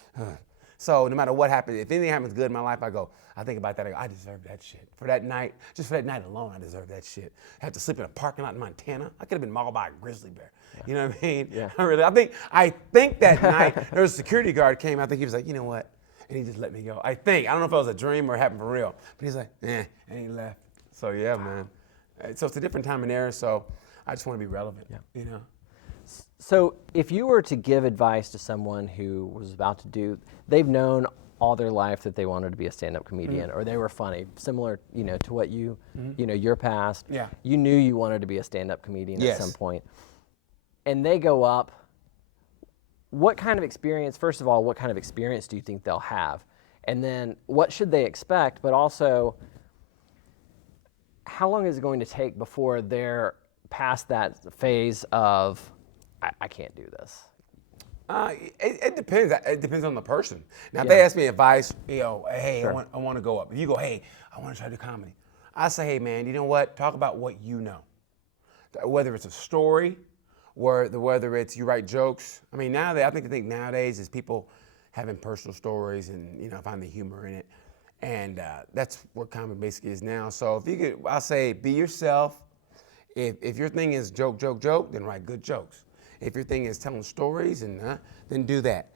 So no matter what happens, if anything happens good in my life, I think about that. I go, I deserve that shit. For that night, just for that night alone, I deserve that shit. I had to sleep in a parking lot in Montana. I could have been mauled by a grizzly bear. Yeah. You know what I mean? Yeah. I think that night, there was a security guard came. I think he was like, you know what? And he just let me go. I don't know if it was a dream or it happened for real. But he's like, and he left. So yeah, man. So it's a different time and era, so I just want to be relevant, So if you were to give advice to someone who was about to they've known all their life that they wanted to be a stand-up comedian or they were funny, similar, to what your past. Yeah. You knew you wanted to be a stand-up comedian at some point. And they go up, first of all, what kind of experience do you think they'll have? And then what should they expect? But also, how long is it going to take before they're past that phase of, I can't do this? It depends. It depends on the person. Now, if they ask me advice, hey, Sure. I want to go up. If you go, hey, I want to try to do comedy. I say, hey, man, you know what? Talk about what you know. Whether it's a story, whether it's you write jokes. I mean, I think nowadays is people having personal stories and, find the humor in it. And that's what comedy basically is now. So I'll say be yourself. If your thing is joke, then write good jokes. If your thing is telling stories, then do that.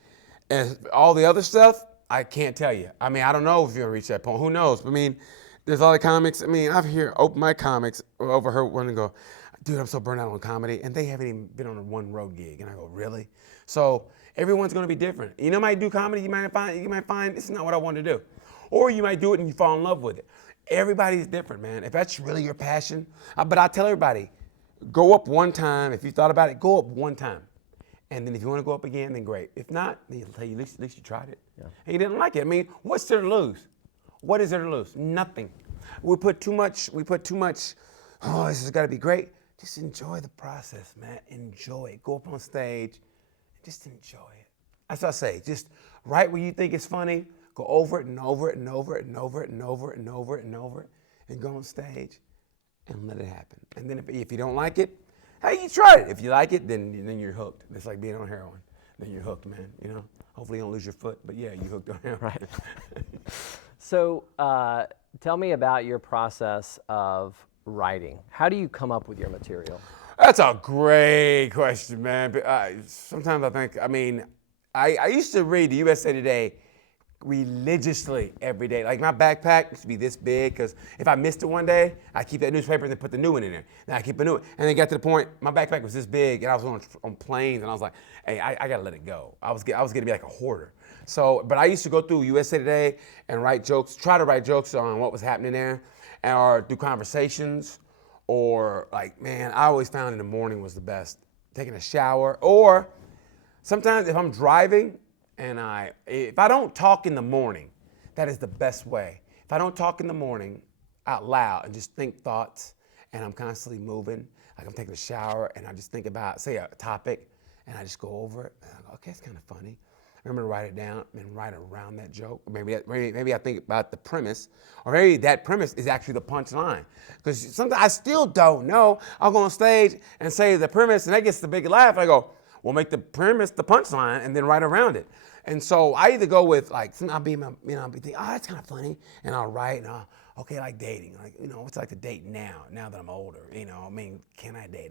And all the other stuff, I can't tell you. I mean, I don't know if you're gonna reach that point. Who knows? I mean, there's a lot of comics. I mean, I've heard open mic comics overheard one and go, dude, I'm so burnt out on comedy, and they haven't even been on one road gig. And I go, really? So everyone's gonna be different. Might do comedy, you might find this is not what I want to do. Or you might do it and you fall in love with it. Everybody's different, man. If that's really your passion, but I tell everybody, go up one time. If you thought about it, go up one time. And then if you want to go up again, then great. If not, then you'll tell you, at least you tried it. Yeah. And you didn't like it. I mean, what's there to lose? What is there to lose? Nothing. We put too much, this has got to be great. Just enjoy the process, man. Enjoy it. Go up on stage and just enjoy it. That's what I say. Just write what you think is funny. Go over it and over it and over it and over it and over it and over it and over it and go on stage and let it happen. And then if you don't like it, hey, you tried it. If you like it, then you're hooked. It's like being on heroin. Then you're hooked, man. Hopefully you don't lose your foot, but yeah, you're hooked on heroin. Right. So tell me about your process of writing. How do you come up with your material? That's a great question, man. Sometimes I used to read the USA Today religiously every day. Like my backpack used to be this big because if I missed it one day, I keep that newspaper and then put the new one in there. Then I keep a new one. And then got to the point, my backpack was this big and I was on planes and I was like, hey, I gotta let it go. I was gonna be like a hoarder. But I used to go through USA Today and try to write jokes on what was happening there or do conversations or I always found in the morning was the best. Taking a shower or sometimes if I'm driving, and if I don't talk in the morning, that is the best way. If I don't talk in the morning out loud and just think thoughts, and I'm constantly moving, like I'm taking a shower, and I just think about, say, a topic, and I just go over it, and I go, okay, it's kind of funny. Remember to write it down and write around that joke. Maybe I think about the premise, or maybe that premise is actually the punchline. Because sometimes I still don't know. I'll go on stage and say the premise, and that gets the big laugh. I go, we'll make the premise the punchline and then write around it. And so I either go with like, I'll be thinking, oh, that's kind of funny, and I'll write, and okay, like dating, like, what's it like to date now that I'm older, I mean, can I date?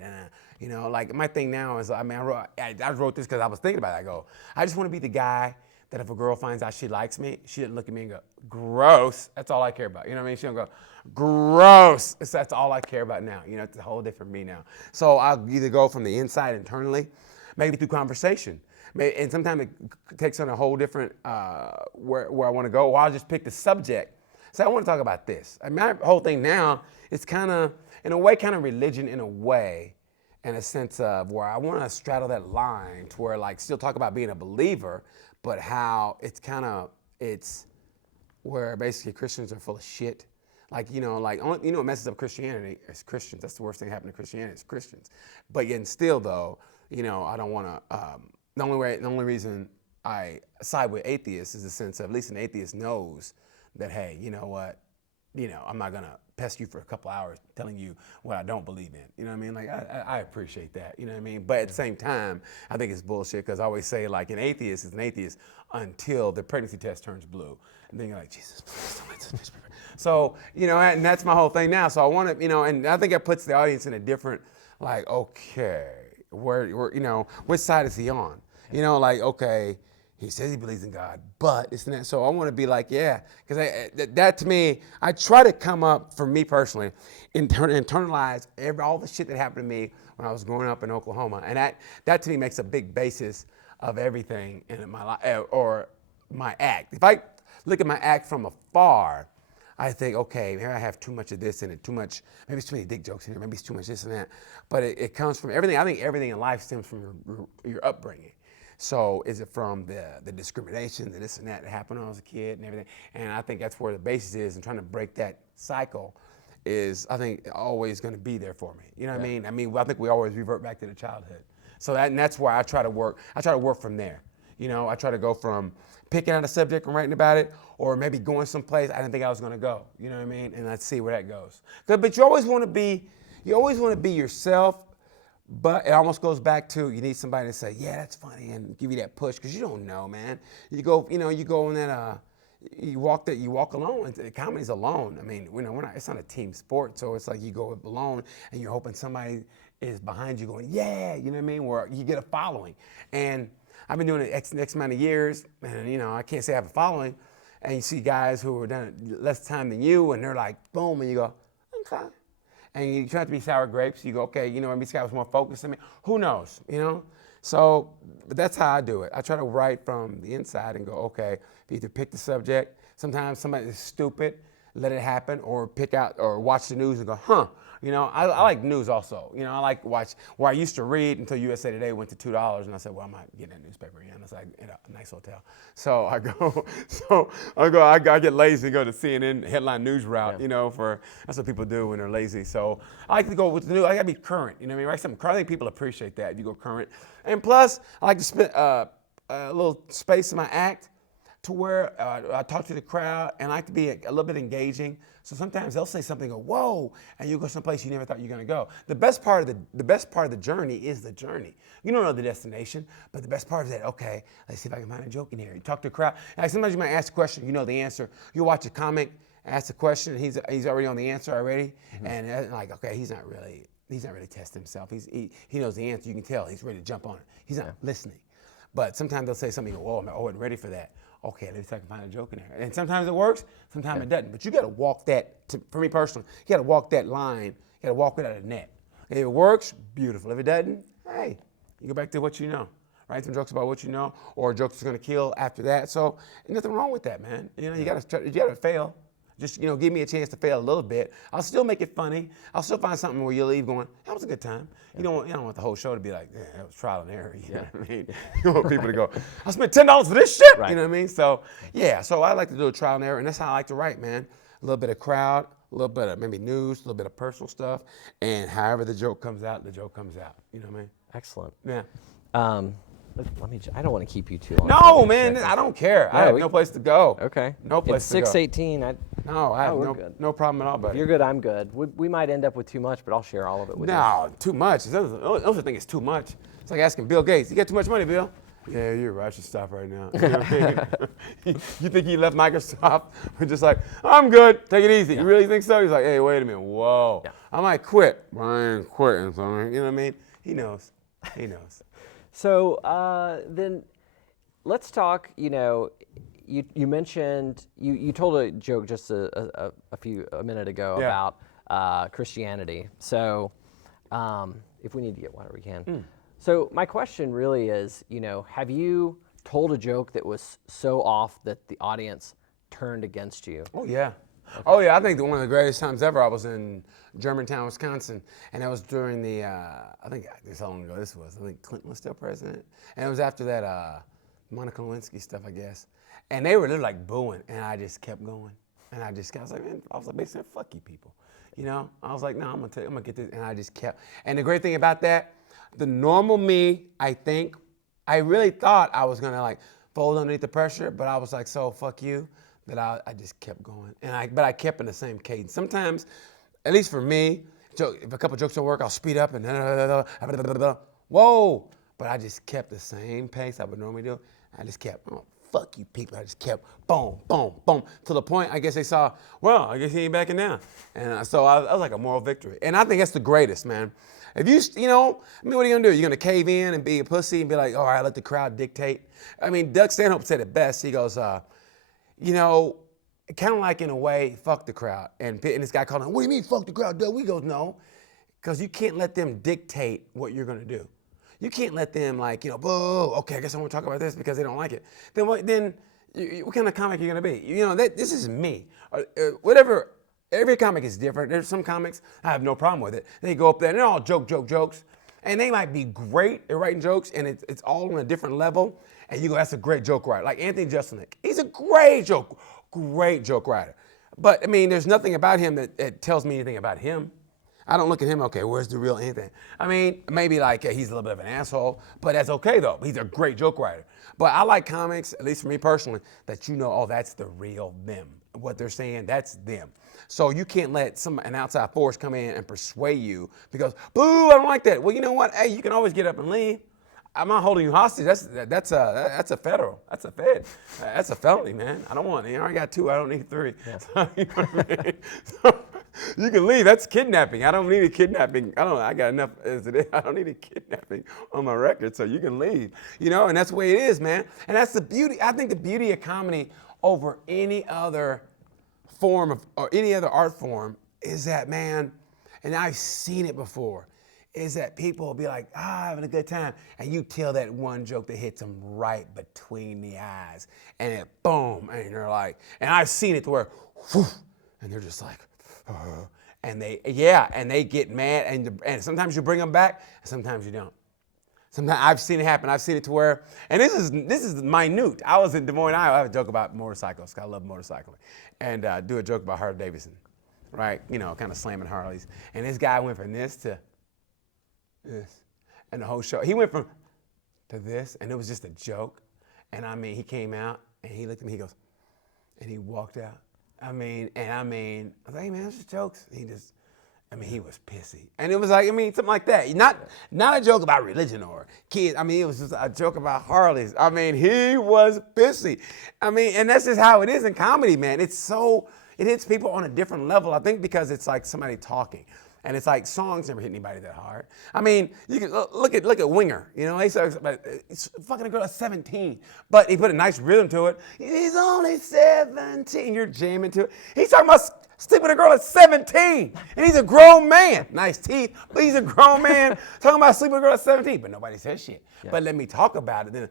Like my thing now is, I wrote this because I was thinking about it. I go, I just want to be the guy that if a girl finds out she likes me, she didn't look at me and go, gross. That's all I care about. You know what I mean? She don't go, gross. That's all I care about now. It's a whole different me now. So I'll either go from the inside internally, maybe through conversation. And sometimes it takes on a whole different where I want to go, or I'll just pick the subject. So I want to talk about this. My whole thing now is kind of, in a way, kind of religion in a way, in a sense of where I want to straddle that line to where, like, still talk about being a believer, but how it's where basically Christians are full of shit. Like, what messes up Christianity is Christians. That's the worst thing that happened to Christianity is Christians. But yet still, though, I don't want to, the only reason I side with atheists is the sense of, at least an atheist knows that, hey, you know what, I'm not going to pest you for a couple hours telling you what I don't believe in. You know what I mean? Like, I appreciate that. You know what I mean? But at the same time, I think it's bullshit because I always say, like, an atheist is an atheist until the pregnancy test turns blue. And then you're like, Jesus, please don't let this bitch be. So, and that's my whole thing now. So I want to, and I think it puts the audience in a different, like, okay, where which side is he on? Like, okay, he says he believes in God, but it's not. So I want to be like, yeah, because that to me, I try to come up, for me personally, internalize all the shit that happened to me when I was growing up in Oklahoma, and that to me makes a big basis of everything in my life or my act. If I look at my act from afar, I think, okay, maybe I have too much of this in it, maybe it's too many dick jokes in here, maybe it's too much this and that. But it comes from everything. I think everything in life stems from your upbringing. So is it from the discrimination, the this and that happened when I was a kid and everything? And I think that's where the basis is, and trying to break that cycle is, I think, always going to be there for me. You know what I mean? I think we always revert back to the childhood. So that's why I try to work. I try to work from there. I try to go from picking out a subject and writing about it, or maybe going someplace I didn't think I was going to go. You know what I mean? And let's see where that goes. But you always want to be yourself. But it almost goes back to, you need somebody to say, yeah, that's funny, and give you that push, because you don't know, man. You go in that, you walk alone. Comedy's alone. I mean, it's not a team sport, so it's like you go alone, and you're hoping somebody is behind you going, yeah, you know what I mean, where you get a following. And I've been doing it X amount of years, and I can't say I have a following, and you see guys who are done less time than you, and they're like, boom, and you go, okay. And you try to be sour grapes. You go, okay, maybe this guy was more focused than me. Who knows, So, but that's how I do it. I try to write from the inside and go, okay, either pick the subject. Sometimes somebody is stupid, let it happen, or pick out or watch the news and go, huh. I like news also. I like watch where I used to read until USA Today went to $2, and I said, well, I might get that newspaper again. It's like in a nice hotel. So I get lazy and go to CNN headline news route. That's what people do when they're lazy. So I like to go with the news. I gotta be current. Write something current. I think people appreciate that. You go current, and plus I like to spend a little space in my act to where I talk to the crowd, and I like to be a little bit engaging. So sometimes they'll say something, go, whoa, and you go someplace you never thought you were gonna go. The best part of the journey is the journey. You don't know the destination, but the best part is that, okay, let's see if I can find a joke in here. You talk to the crowd. Like sometimes you might ask a question, you know the answer. You watch a comic, ask a question, and he's already on the answer already, and like, okay, he's not really testing himself. He knows the answer. You can tell he's ready to jump on it. He's not listening. But sometimes they'll say something, oh, I wasn't ready for that. Okay, let's see if I can find a joke in there. And sometimes it works, sometimes it doesn't. But you got to walk that, for me personally, you got to walk that line. You got to walk without a net. If it works, beautiful. If it doesn't, hey, you go back to what you know. Write some jokes about what you know, or jokes that's going to kill after that. So nothing wrong with that, man. You got to fail. Just, give me a chance to fail a little bit. I'll still make it funny. I'll still find something where you'll leave going, that was a good time. Yeah. You don't want the whole show to be like, yeah, that was trial and error. You know what I mean? You want people to go, I spent $10 for this shit. Right. You know what I mean? So, so I like to do a trial and error, and that's how I like to write, man. A little bit of crowd, a little bit of maybe news, a little bit of personal stuff, and however the joke comes out, the joke comes out. You know what I mean? Excellent. Yeah. I don't want to keep you too long. No, man, I don't care. I have no place to go. Okay. No place to go. It's 6:18. I have no problem at all, buddy. If you're good, I'm good. We might end up with too much, but I'll share all of it with you. No, too much. I don't think it's too much. It's like asking Bill Gates. You got too much money, Bill? Yeah, you're right. I should stop right now. You know what I mean? You think he left Microsoft? We're just like, I'm good. Take it easy. You really think so? He's like, hey, wait a minute. Whoa. Yeah. I might quit. Brian quitting. So, you know what I mean? He knows. He knows. So then let's talk, you mentioned, you told a joke just a minute ago Yeah. about Christianity. So if we need to get water, we can. So my question really is, have you told a joke that was so off that the audience turned against you? Oh, yeah. Okay. Oh, yeah. I think one of the greatest times ever, I was in Germantown, Wisconsin, and that was during the, I think this how long ago this was. I think Clinton was still president. And it was after that Monica Lewinsky stuff, I guess. And they were literally like booing, and I just kept going. And I was like, man, basically, fuck you people. I was like, no, I'm gonna get this. And I just kept. And the great thing about that, the normal me, I think, I really thought I was gonna like fold underneath the pressure, but I was like, so fuck you, that I just kept going. But I kept in the same cadence. Sometimes, at least for me, if a couple jokes don't work, I'll speed up and whoa. But I just kept the same pace I would normally do. I just kept, oh, fuck you people. I just kept boom, boom, boom, to the point I guess they saw, well, I guess he ain't backing down. And so I was like a moral victory. And I think that's the greatest, man. If what are you gonna do? You're gonna cave in and be a pussy and be like, all right, let the crowd dictate? I mean, Doug Stanhope said it best. He goes, kind of like in a way, fuck the crowd. And this guy called him, what do you mean fuck the crowd, Doug? We goes, no, because you can't let them dictate what you're gonna do. You can't let them boo, okay, I guess I want to talk about this because they don't like it. Then what kind of comic are you going to be? This is me. Whatever, every comic is different. There's some comics, I have no problem with it. They go up there and they're all jokes. And they might be great at writing jokes and it's all on a different level. And you go, that's a great joke writer. Like Anthony Jeselnik, he's a great joke writer. But I mean, there's nothing about him that tells me anything about him. I don't look at him, okay, where's the real Anthony? I mean, maybe he's a little bit of an asshole, but that's okay though. He's a great joke writer. But I like comics, at least for me personally, that that's the real them. What they're saying, that's them. So you can't let an outside force come in and persuade you because, boo, I don't like that. Well, you know what? Hey, you can always get up and leave. I'm not holding you hostage. That's a federal. That's a fed. That's a felony, man. I don't want it. I already got 2. I don't need 3. Yeah. So, you know what I mean? So, you can leave. That's kidnapping. I don't need a kidnapping. I got enough as it is. I don't need a kidnapping on my record, so you can leave. And that's the way it is, man. And that's the beauty. I think the beauty of comedy over any other form or any other art form is that, man, and I've seen it before, is that people will be like, having a good time, and you tell that one joke that hits them right between the eyes, and it boom, and you're like, and I've seen it to where, whew, and they're just like, and they get mad, and sometimes you bring them back, and sometimes you don't. Sometimes I've seen it happen. I've seen it to where, and this is minute. I was in Des Moines, Iowa. I have a joke about motorcycles. I love motorcycling, and do a joke about Harley Davidson, right? Kind of slamming Harleys. And this guy went from this to this, and the whole show. He went from to this, and it was just a joke. And I mean, he came out, and he looked at me. He goes, and he walked out. I was like, hey man, it's just jokes. He was pissy. And it was like, something like that. Not a joke about religion or kids. It was just a joke about Harleys. He was pissy. And that's just how it is in comedy, man. It hits people on a different level, I think, because it's like somebody talking. And it's like songs never hit anybody that hard. You can look at Winger. He's fucking a girl at 17, but he put a nice rhythm to it. He's only 17. You're jamming to it. He's talking about sleeping with a girl at 17, and he's a grown man. Nice teeth, but he's a grown man talking about sleeping with a girl at 17. But nobody says shit. Yeah. But let me talk about it. Then,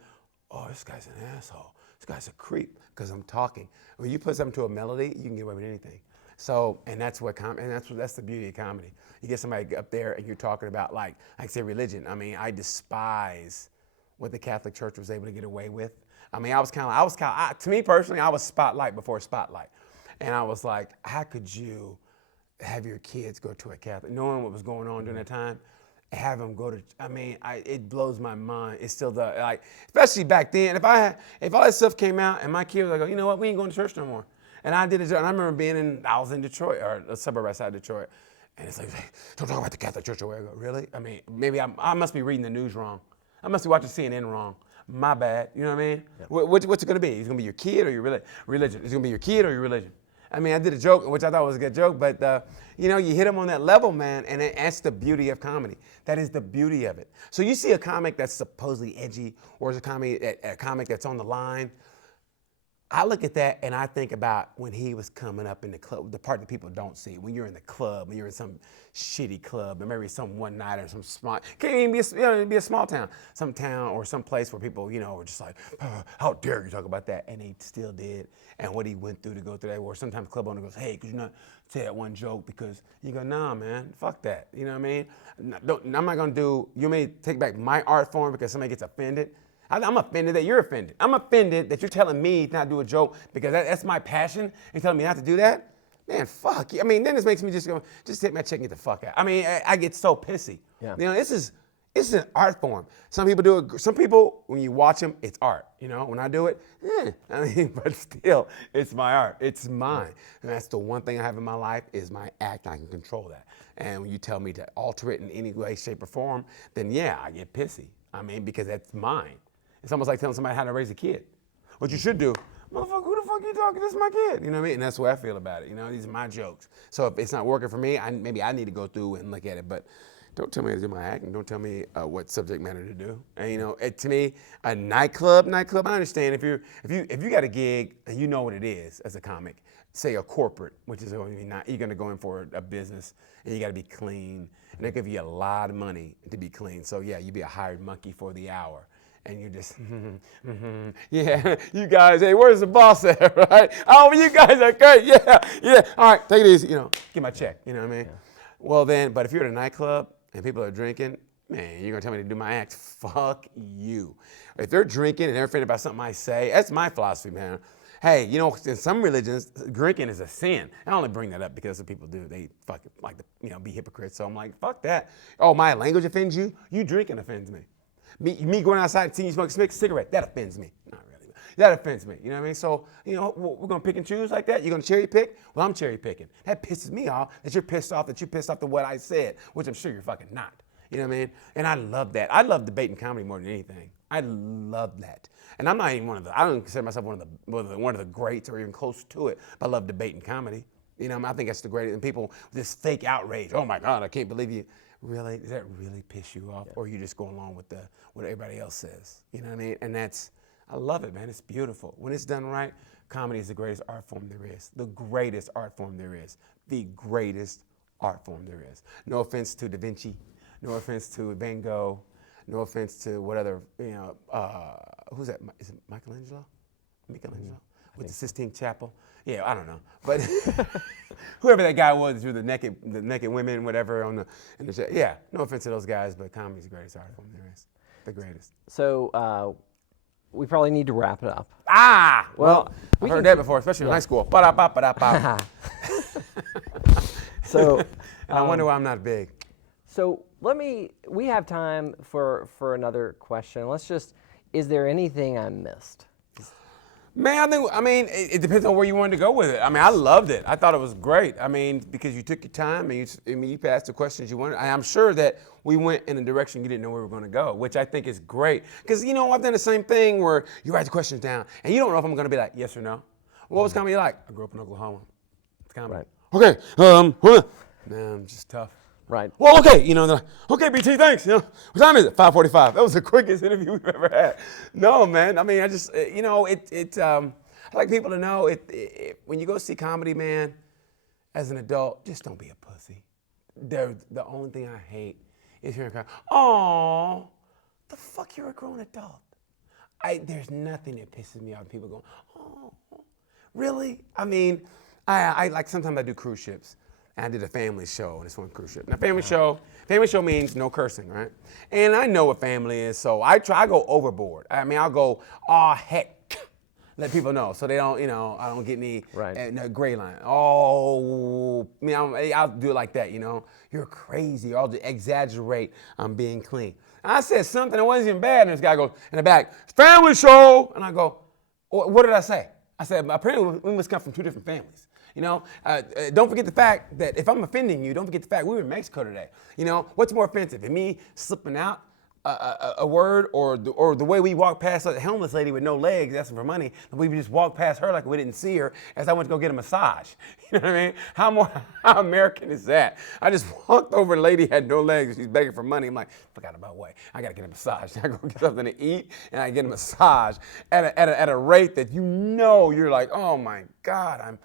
this guy's an asshole. This guy's a creep because I'm talking. When you put something to a melody, you can get away with anything. So, and that's the beauty of comedy. You get somebody up there and you're talking about like I say religion. I despise what the Catholic Church was able to get away with. To me personally, I was Spotlight before Spotlight. And I was like, how could you have your kids go to a Catholic, knowing what was going on during that time, have them go to, it blows my mind. It still does, especially back then. If all that stuff came out and my kid was like, you know what, we ain't going to church no more. And I did it, and I remember I was in Detroit, or a suburb outside Detroit, and it's like, don't talk about the Catholic Church or whatever. Really? Maybe I must be reading the news wrong. I must be watching CNN wrong. My bad. You know what I mean? What's it going to be? It's going to be your kid or your religion? It's going to be your kid or your religion? I mean, I did a joke, which I thought was a good joke, but you know, you hit them on that level, man, and that's the beauty of comedy. That is the beauty of it. So you see a comic that's supposedly edgy, or is a comic that's on the line. I look at that and I think about when he was coming up in the club, the part that people don't see. When you're in the club, when you're in some shitty club, or maybe some one night or some small, can't even be a small town, some town or some place where people, you know, are just like, how dare you talk about that? And he still did. And what he went through to go through that, or sometimes club owner goes, hey, could you not say that one joke? Because you go, nah, man, fuck that. You know what I mean? I'm not gonna do, you may take back my art form because somebody gets offended. I'm offended that you're offended. I'm offended that you're telling me not to do a joke because that's my passion and telling me not to do that. Man, fuck. I mean, then this makes me just go, just take my check and get the fuck out. I mean, I get so pissy. Yeah. You know, this is an art form. Some people do it. Some people, when you watch them, it's art. You know, when I do it, I mean, but still, it's my art. It's mine. And that's the one thing I have in my life is my act. I can control that. And when you tell me to alter it in any way, shape, or form, then yeah, I get pissy. I mean, because that's mine. It's almost like telling somebody how to raise a kid. What you should do, motherfucker, who the fuck you talking? This is my kid. You know what I mean? And that's the way I feel about it. You know, these are my jokes. So if it's not working for me, maybe I need to go through and look at it. But don't tell me how to do my act, and don't tell me what subject matter to do. And you know, to me, a nightclub. I understand if you got a gig and you know what it is as a comic. Say a corporate, which is you're gonna go in for a business and you got to be clean, and they give you a lot of money to be clean. So yeah, you be a hired monkey for the hour. And you just, yeah, you guys, hey, where's the boss at, right? Oh, you guys are great, yeah. All right, take it easy, you know, get my check, you know what I mean? Yeah. Well then, but if you're at a nightclub and people are drinking, man, you're gonna tell me to do my act, fuck you. If they're drinking and they're offended about something I say, that's my philosophy, man. Hey, you know, in some religions, drinking is a sin. I only bring that up because some people do. They fucking like to, you know, be hypocrites. So I'm like, fuck that. Oh, my language offends you? You drinking offends me. Me going outside and seeing you smoke a cigarette, that offends me. Not really. That offends me. You know what I mean? So, you know, we're going to pick and choose like that? You're going to cherry pick? Well, I'm cherry picking. That pisses me off that you're pissed off to what I said, which I'm sure you're fucking not. You know what I mean? And I love that. I love debating comedy more than anything. I love that. And I'm not even I don't consider myself one of the greats or even close to it, but I love debating comedy. You know, I think that's the greatest. And people, this fake outrage. Oh my God, I can't believe you. Really, does that really piss you off? Yeah. Or you just go along with what everybody else says? You know what I mean? And I love it, man. It's beautiful. When it's done right, comedy is the greatest art form there is. The greatest art form there is. The greatest art form there is. No offense to Da Vinci. No offense to Van Gogh. No offense to what other, you know, who's that? Is it Michelangelo? With the Sistine Chapel? Yeah, I don't know. But whoever that guy was with the naked women, whatever, yeah, no offense to those guys, but comedy's the greatest art form there is. The greatest. So we probably need to wrap it up. Well, I've heard that before, especially in high school. So, and I wonder why I'm not big. So we have time for another question. Is there anything I missed? Man, it depends on where you wanted to go with it. I mean, I loved it. I thought it was great. I mean, because you took your time and you asked the questions you wanted. I'm sure that we went in a direction you didn't know where we were going to go, which I think is great. Because, you know, I've done the same thing where you write the questions down and you don't know if I'm going to be like, yes or no. What was comedy like? I grew up in Oklahoma. It's comedy. Right. Okay. Man, I'm just tough. Right. Well, okay, you know, they're like, okay, BT, thanks. You know, what time is it? 5:45. That was the quickest interview we've ever had. No, man. I mean, I just, you know, I like people to know when you go see comedy, man, as an adult, just don't be a pussy. The only thing I hate is hearing crowd, oh, the fuck, you're a grown adult. There's nothing that pisses me off when people go, oh, really? I mean, I like sometimes I do cruise ships. And I did a family show on this one cruise ship. Now, family show means no cursing, right? And I know what family is, so I go overboard. I mean, I'll go, oh, heck, let people know so they don't, you know, I don't get any gray line. Oh, I mean, I'll do it like that, you know. You're crazy. Or I'll exaggerate I'm being clean. And I said something that wasn't even bad, and this guy goes in the back, family show. And I go, what did I say? I said, apparently we must come from two different families. You know, don't forget the fact that if I'm offending you, don't forget the fact we were in Mexico today. You know, what's more offensive? Me slipping out a word or the way we walked past a homeless lady with no legs asking for money, we just walked past her like we didn't see her as I went to go get a massage. You know what I mean? How American is that? I just walked over, the lady had no legs, she's begging for money. I'm like, forgot about way. I gotta get a massage. I go get something to eat and I get a massage at a rate that you're like, oh my God, I'm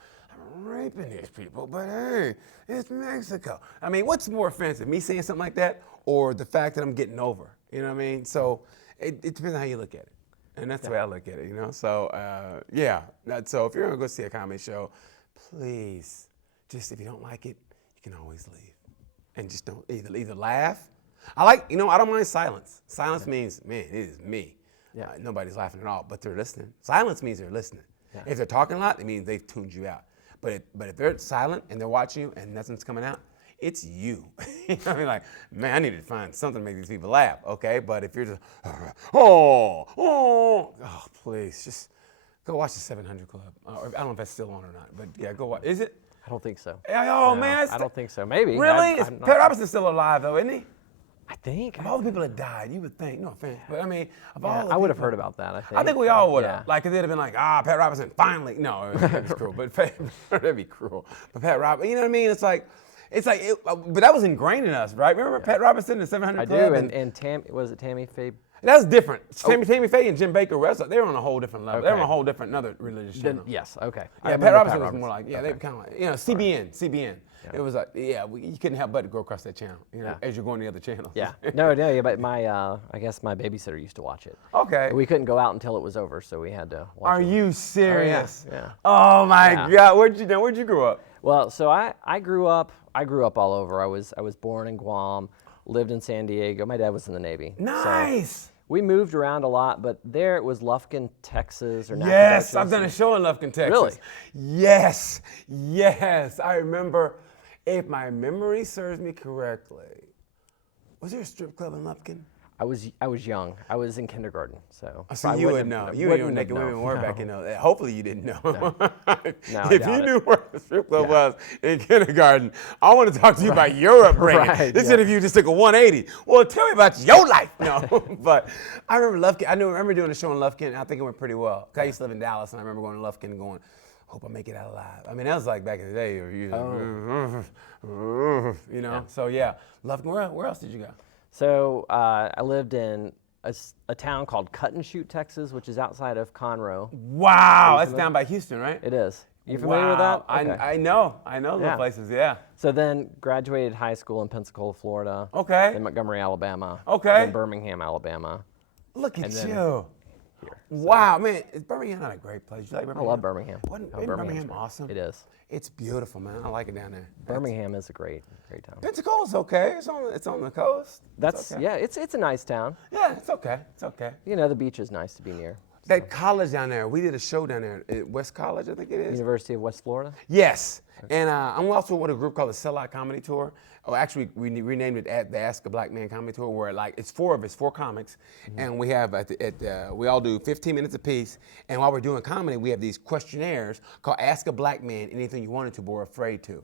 raping these people, but hey, it's Mexico. I mean, what's more offensive, me saying something like that or the fact that I'm getting over? You know what I mean? So it depends on how you look at it. And that's the way I look at it, you know? So, so if you're gonna go see a comedy show, please, just if you don't like it, you can always leave. And just don't, either laugh. I don't mind silence. Silence means, man, it is me. Yeah. Nobody's laughing at all, but they're listening. Silence means they're listening. Yeah. If they're talking a lot, it means they've tuned you out. But if they're silent and they're watching you and nothing's coming out, it's you. You know what I mean? Like, man, I need to find something to make these people laugh, okay? But if you're just, please, just go watch the 700 Club. I don't know if that's still on or not, but yeah, go watch. Is it? I don't think so. Oh, No, man. I don't think so. Maybe. Really? I'm not- Pat Robinson's still alive, though, isn't he? I think. Of all the people that died, you would think, no offense, but I mean, of all the I would have people- heard about that, I think. I think we all would have. Yeah. Like, they'd have been like, Pat Robinson, finally. No, that'd be cruel. But that'd be cruel. But Pat Robinson, you know what I mean? But that was ingrained in us, right? Remember Pat Robinson in the 700 I Club? do, and was it Tammy Faye? That was different. Tammy Faye and Jim Baker, they were on a whole different level. They were on a Okay. whole different, another religious channel. Yes, okay. Yeah, I Pat remember Robinson was more like, they were kind of like, CBN. It was like, you couldn't help but to go across that channel, as you're going to the other channels. Yeah. No, but I guess my babysitter used to watch it. Okay. We couldn't go out until it was over, so we had to watch Are it. you serious? Yeah. Oh my Yeah. God, where'd you grow up? Well, so I grew up all over. I was born in Guam, lived in San Diego. My dad was in the Navy. Nice. So we moved around a lot, but there it was Lufkin, Texas, or Yes, Nacogdoches. I've done a show in Lufkin, Texas. Really? Yes. I remember, if my memory serves me correctly, was there a strip club in Lufkin? I was young. I was in kindergarten, so. So I you would wouldn't know. have- You wouldn't knew naked have women known. were No. back in those. Hopefully you didn't know. No, I If doubt you it. knew where the strip club was in kindergarten, I want to talk to you about your upbringing. Right, This yeah. interview just took a 180. Well, tell me about your life. No, but I remember Lufkin. I remember doing a show in Lufkin. And I think it went pretty well. 'Cause I used to live in Dallas, and I remember going to Lufkin and going, hope I make it out alive. I mean, that was like back in the day. So yeah, Lufkin. Where else did you go? So I lived in a town called Cut and Shoot, Texas, which is outside of Conroe. Wow, that's down by Houston, right? It is. You familiar with that? Wow. Okay. I know those Yeah. places, yeah. So then graduated high school in Pensacola, Florida. Okay. Then Montgomery, Alabama. Okay. Then Birmingham, Alabama. Look at And then you. Here. Wow, man, is Birmingham not a great place? You like I Birmingham? love Birmingham. Isn't Oh, Birmingham's Birmingham great. awesome? It is. It's beautiful, man. I like it down there. Birmingham is a great town. Pensacola's okay. It's on the coast. That's okay. yeah. It's a nice town. Yeah, it's okay. It's okay. You know, the beach is nice to be near. That college down there, we did a show down there at West College, I think it is. University of West Florida. Yes. And I'm also with a group called the Sellout Comedy Tour. Oh, actually, we renamed it the Ask a Black Man Comedy Tour, where it's four comics, and we have we all do 15 minutes apiece. And while we're doing comedy, we have these questionnaires called Ask a Black Man Anything You Wanted to but Were Afraid to.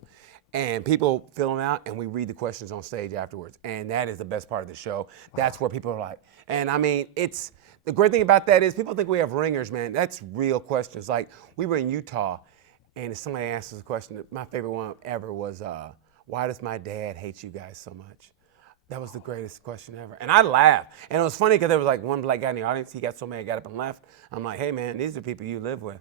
And people fill them out, and we read the questions on stage afterwards. And that is the best part of the show. That's where people are like, and I mean, the great thing about that is people think we have ringers, man. That's real questions. Like, we were in Utah, and if somebody asked us a question, my favorite one ever was, why does my dad hate you guys so much? That was the greatest question ever. And I laughed. And it was funny because there was like one black guy in the audience. He got so mad, he got up and left. I'm like, hey, man, these are people you live with.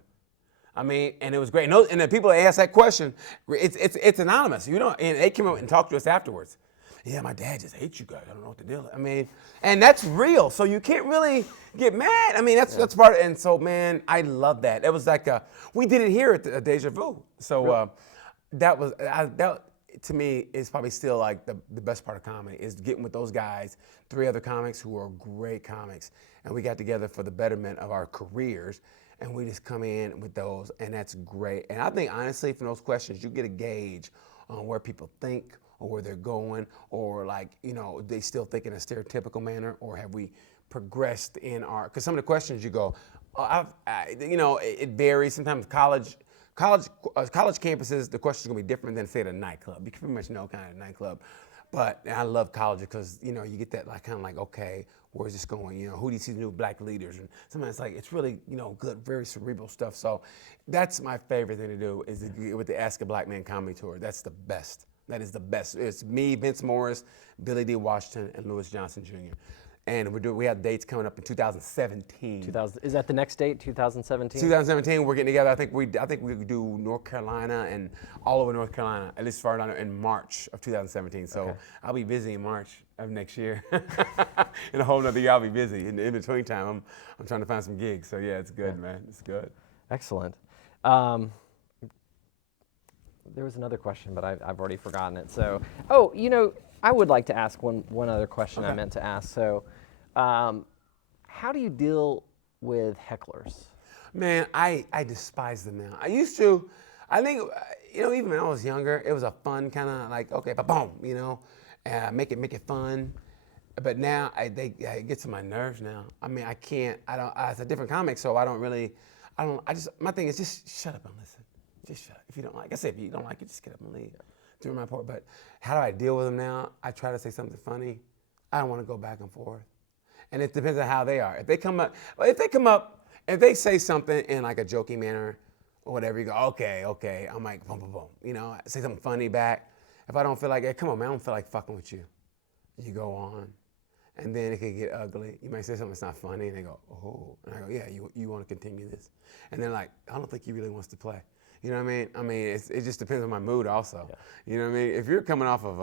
I mean, and it was great. And the people that asked that question, it's anonymous. And they came up and talked to us afterwards. Yeah, my dad just hates you guys. I don't know what to deal with. I mean, and that's real. So you can't really get mad. I mean, that's part of it. And so, man, I love that. It was like, we did it here at the Deja Vu. So that to me is probably still like the best part of comedy is getting with those guys, 3 other comics who are great comics. And we got together for the betterment of our careers. And we just come in with those, and that's great. And I think, honestly, from those questions, you get a gauge on where people think or where they're going, or like, they still think in a stereotypical manner, or have we progressed in our, because some of the questions you go, it varies. Sometimes college campuses, the questions are gonna be different than say at a nightclub. You can pretty much know kind of a nightclub. But I love college because, you know, you get that like kind of like, okay, where's this going? You know, who do you see the new black leaders? And sometimes it's like, it's really, you know, good, very cerebral stuff. So that's my favorite thing to do is with the Ask a Black Man comedy tour. That's the best. That is the best. It's me, Vince Morris, Billy D. Washington, and Louis Johnson Jr. And we have dates coming up in 2017. Is that the next date, 2017? 2017, we're getting together. I think we do North Carolina and all over North Carolina, at least as far as I know, in March of 2017. So Okay. I'll be busy in March of next year. In a whole nother year, I'll be busy. In between time, I'm trying to find some gigs. So yeah, it's good, man. It's good. Excellent. There was another question, but I've already forgotten it. So, you know, I would like to ask one other question I meant to ask. So, how do you deal with hecklers? Man, I despise them now. I used to. I think, you know, even when I was younger, it was a fun kind of like, okay, boom, you know, make it fun. But now it gets to my nerves now. I mean, I can't. It's a different comic, so I don't really. My thing is just shut up and listen. Just shut up. If you don't like, I say if you don't like it, just get up and leave. Do my part. But how do I deal with them now? I try to say something funny. I don't want to go back and forth. And it depends on how they are. If they come up, if they say something in like a joking manner or whatever, you go, okay. I'm like, boom, boom, boom. You know, say something funny back. If I don't feel like it, come on, man, I don't feel like fucking with you. You go on. And then it could get ugly. You might say something that's not funny, and they go, oh. And I go, yeah, you want to continue this. And they're like, I don't think he really wants to play. You know what I mean? I mean, it just depends on my mood also. Yeah. You know what I mean? If you're coming off of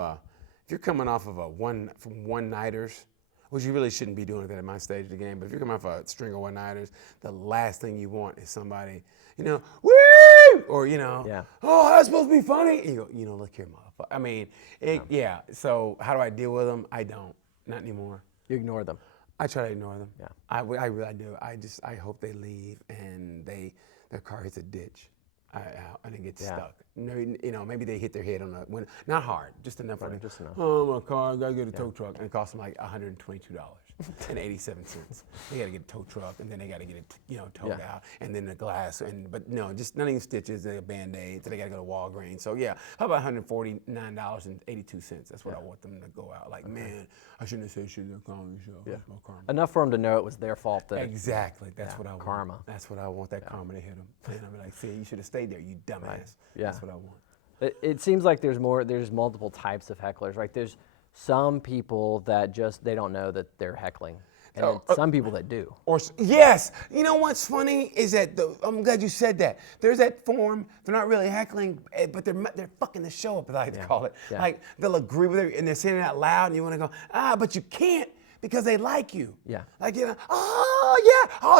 one-nighters, which you really shouldn't be doing that at my stage of the game, but if you're coming off a string of one-nighters, the last thing you want is somebody, you know, woo! Or, you know, oh, that's supposed to be funny. And you go, look here, motherfucker. I mean, yeah. So how do I deal with them? I don't. Not anymore. You ignore them. I try to ignore them. Yeah. I really do. I hope they leave and their car hits a ditch. And it gets stuck. You know, maybe they hit their head on a window. Not hard, just enough. Right, just enough. Oh, my car, I gotta get a tow truck, and it costs them like $122.87. They gotta get a tow truck, and then they gotta get it, you know, towed out, and then the glass, but no, just not even stitches, a Band-Aid. So they gotta go to Walgreens. So yeah, how about $149.82? That's what I want them to go out. Like, man, I shouldn't have said shit in the comedy show. Yeah. That's my karma. Enough for them to know it was their fault. Exactly. That's what I want. Karma. That's what I want. That karma to hit them. And I'm like, see, you should have stayed there, you dumbass. Right. Yeah. That's what I want. It seems like there's multiple types of hecklers, right? There's some people that they don't know that they're heckling, and then some people that do. Yes, you know what's funny is that I'm glad you said that. There's that form. They're not really heckling, but they're fucking the show up, as I like to call it. Yeah. Like they'll agree with it and they're saying it out loud, and you want to go, but you can't. Because they like you. Yeah. Like, you know,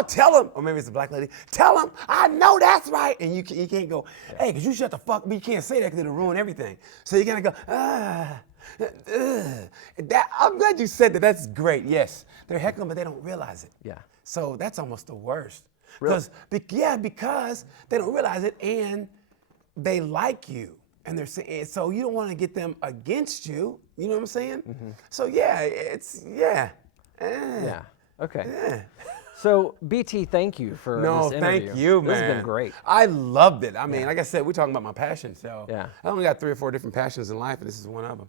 tell them. Or maybe it's a black lady. Tell them, I know that's right. And you can't go, hey, because you shut the fuck up. But you can't say that because it'll ruin everything. So you got to go, I'm glad you said that. That's great. Yes. They're heckling, but they don't realize it. Yeah. So that's almost the worst. Really? Because they don't realize it and they like you. And they're saying, so you don't want to get them against you. You know what I'm saying? Mm-hmm. So yeah, Yeah. Okay. So BT, thank you for this interview. Thank you, man. This has been great. I loved it. I mean, like I said, we're talking about my passion. So yeah. I only got 3 or 4 different passions in life, and this is one of them.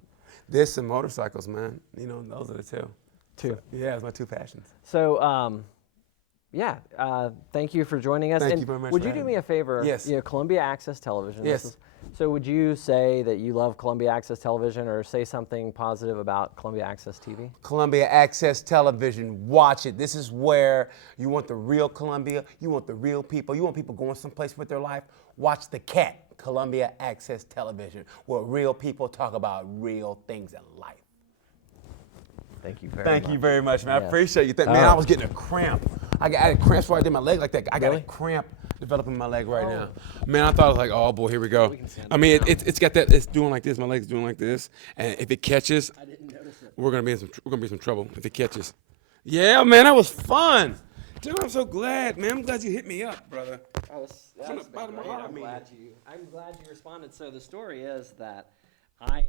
This and motorcycles, man. You know, those are the two. So, yeah, it's my 2 passions. So, thank you for joining us. Thank you very much. Would you do me a favor? Yes. You know, Columbia Access Television. Yes. So would you say that you love Columbia Access Television, or say something positive about Columbia Access TV? Columbia Access Television, watch it. This is where you want the real Columbia, you want the real people, you want people going someplace with their life. Watch The Cat, Columbia Access Television, where real people talk about real things in life. Thank you very much. Thank you very much, man. Yes. I appreciate you. Man, I was getting a cramp. I had cramps before I did my leg like that. I got Really? a cramp developing my leg right now. Man, I thought I was like, oh boy, here we go. I mean, it's got that. It's doing like this. My leg's doing like this, and if it catches, I didn't notice it. we're gonna be in some trouble if it catches. Yeah, man, that was fun. Dude, I'm so glad, man. I'm glad you hit me up, brother. That's From the bottom of my heart, I'm glad you responded. So the story is that I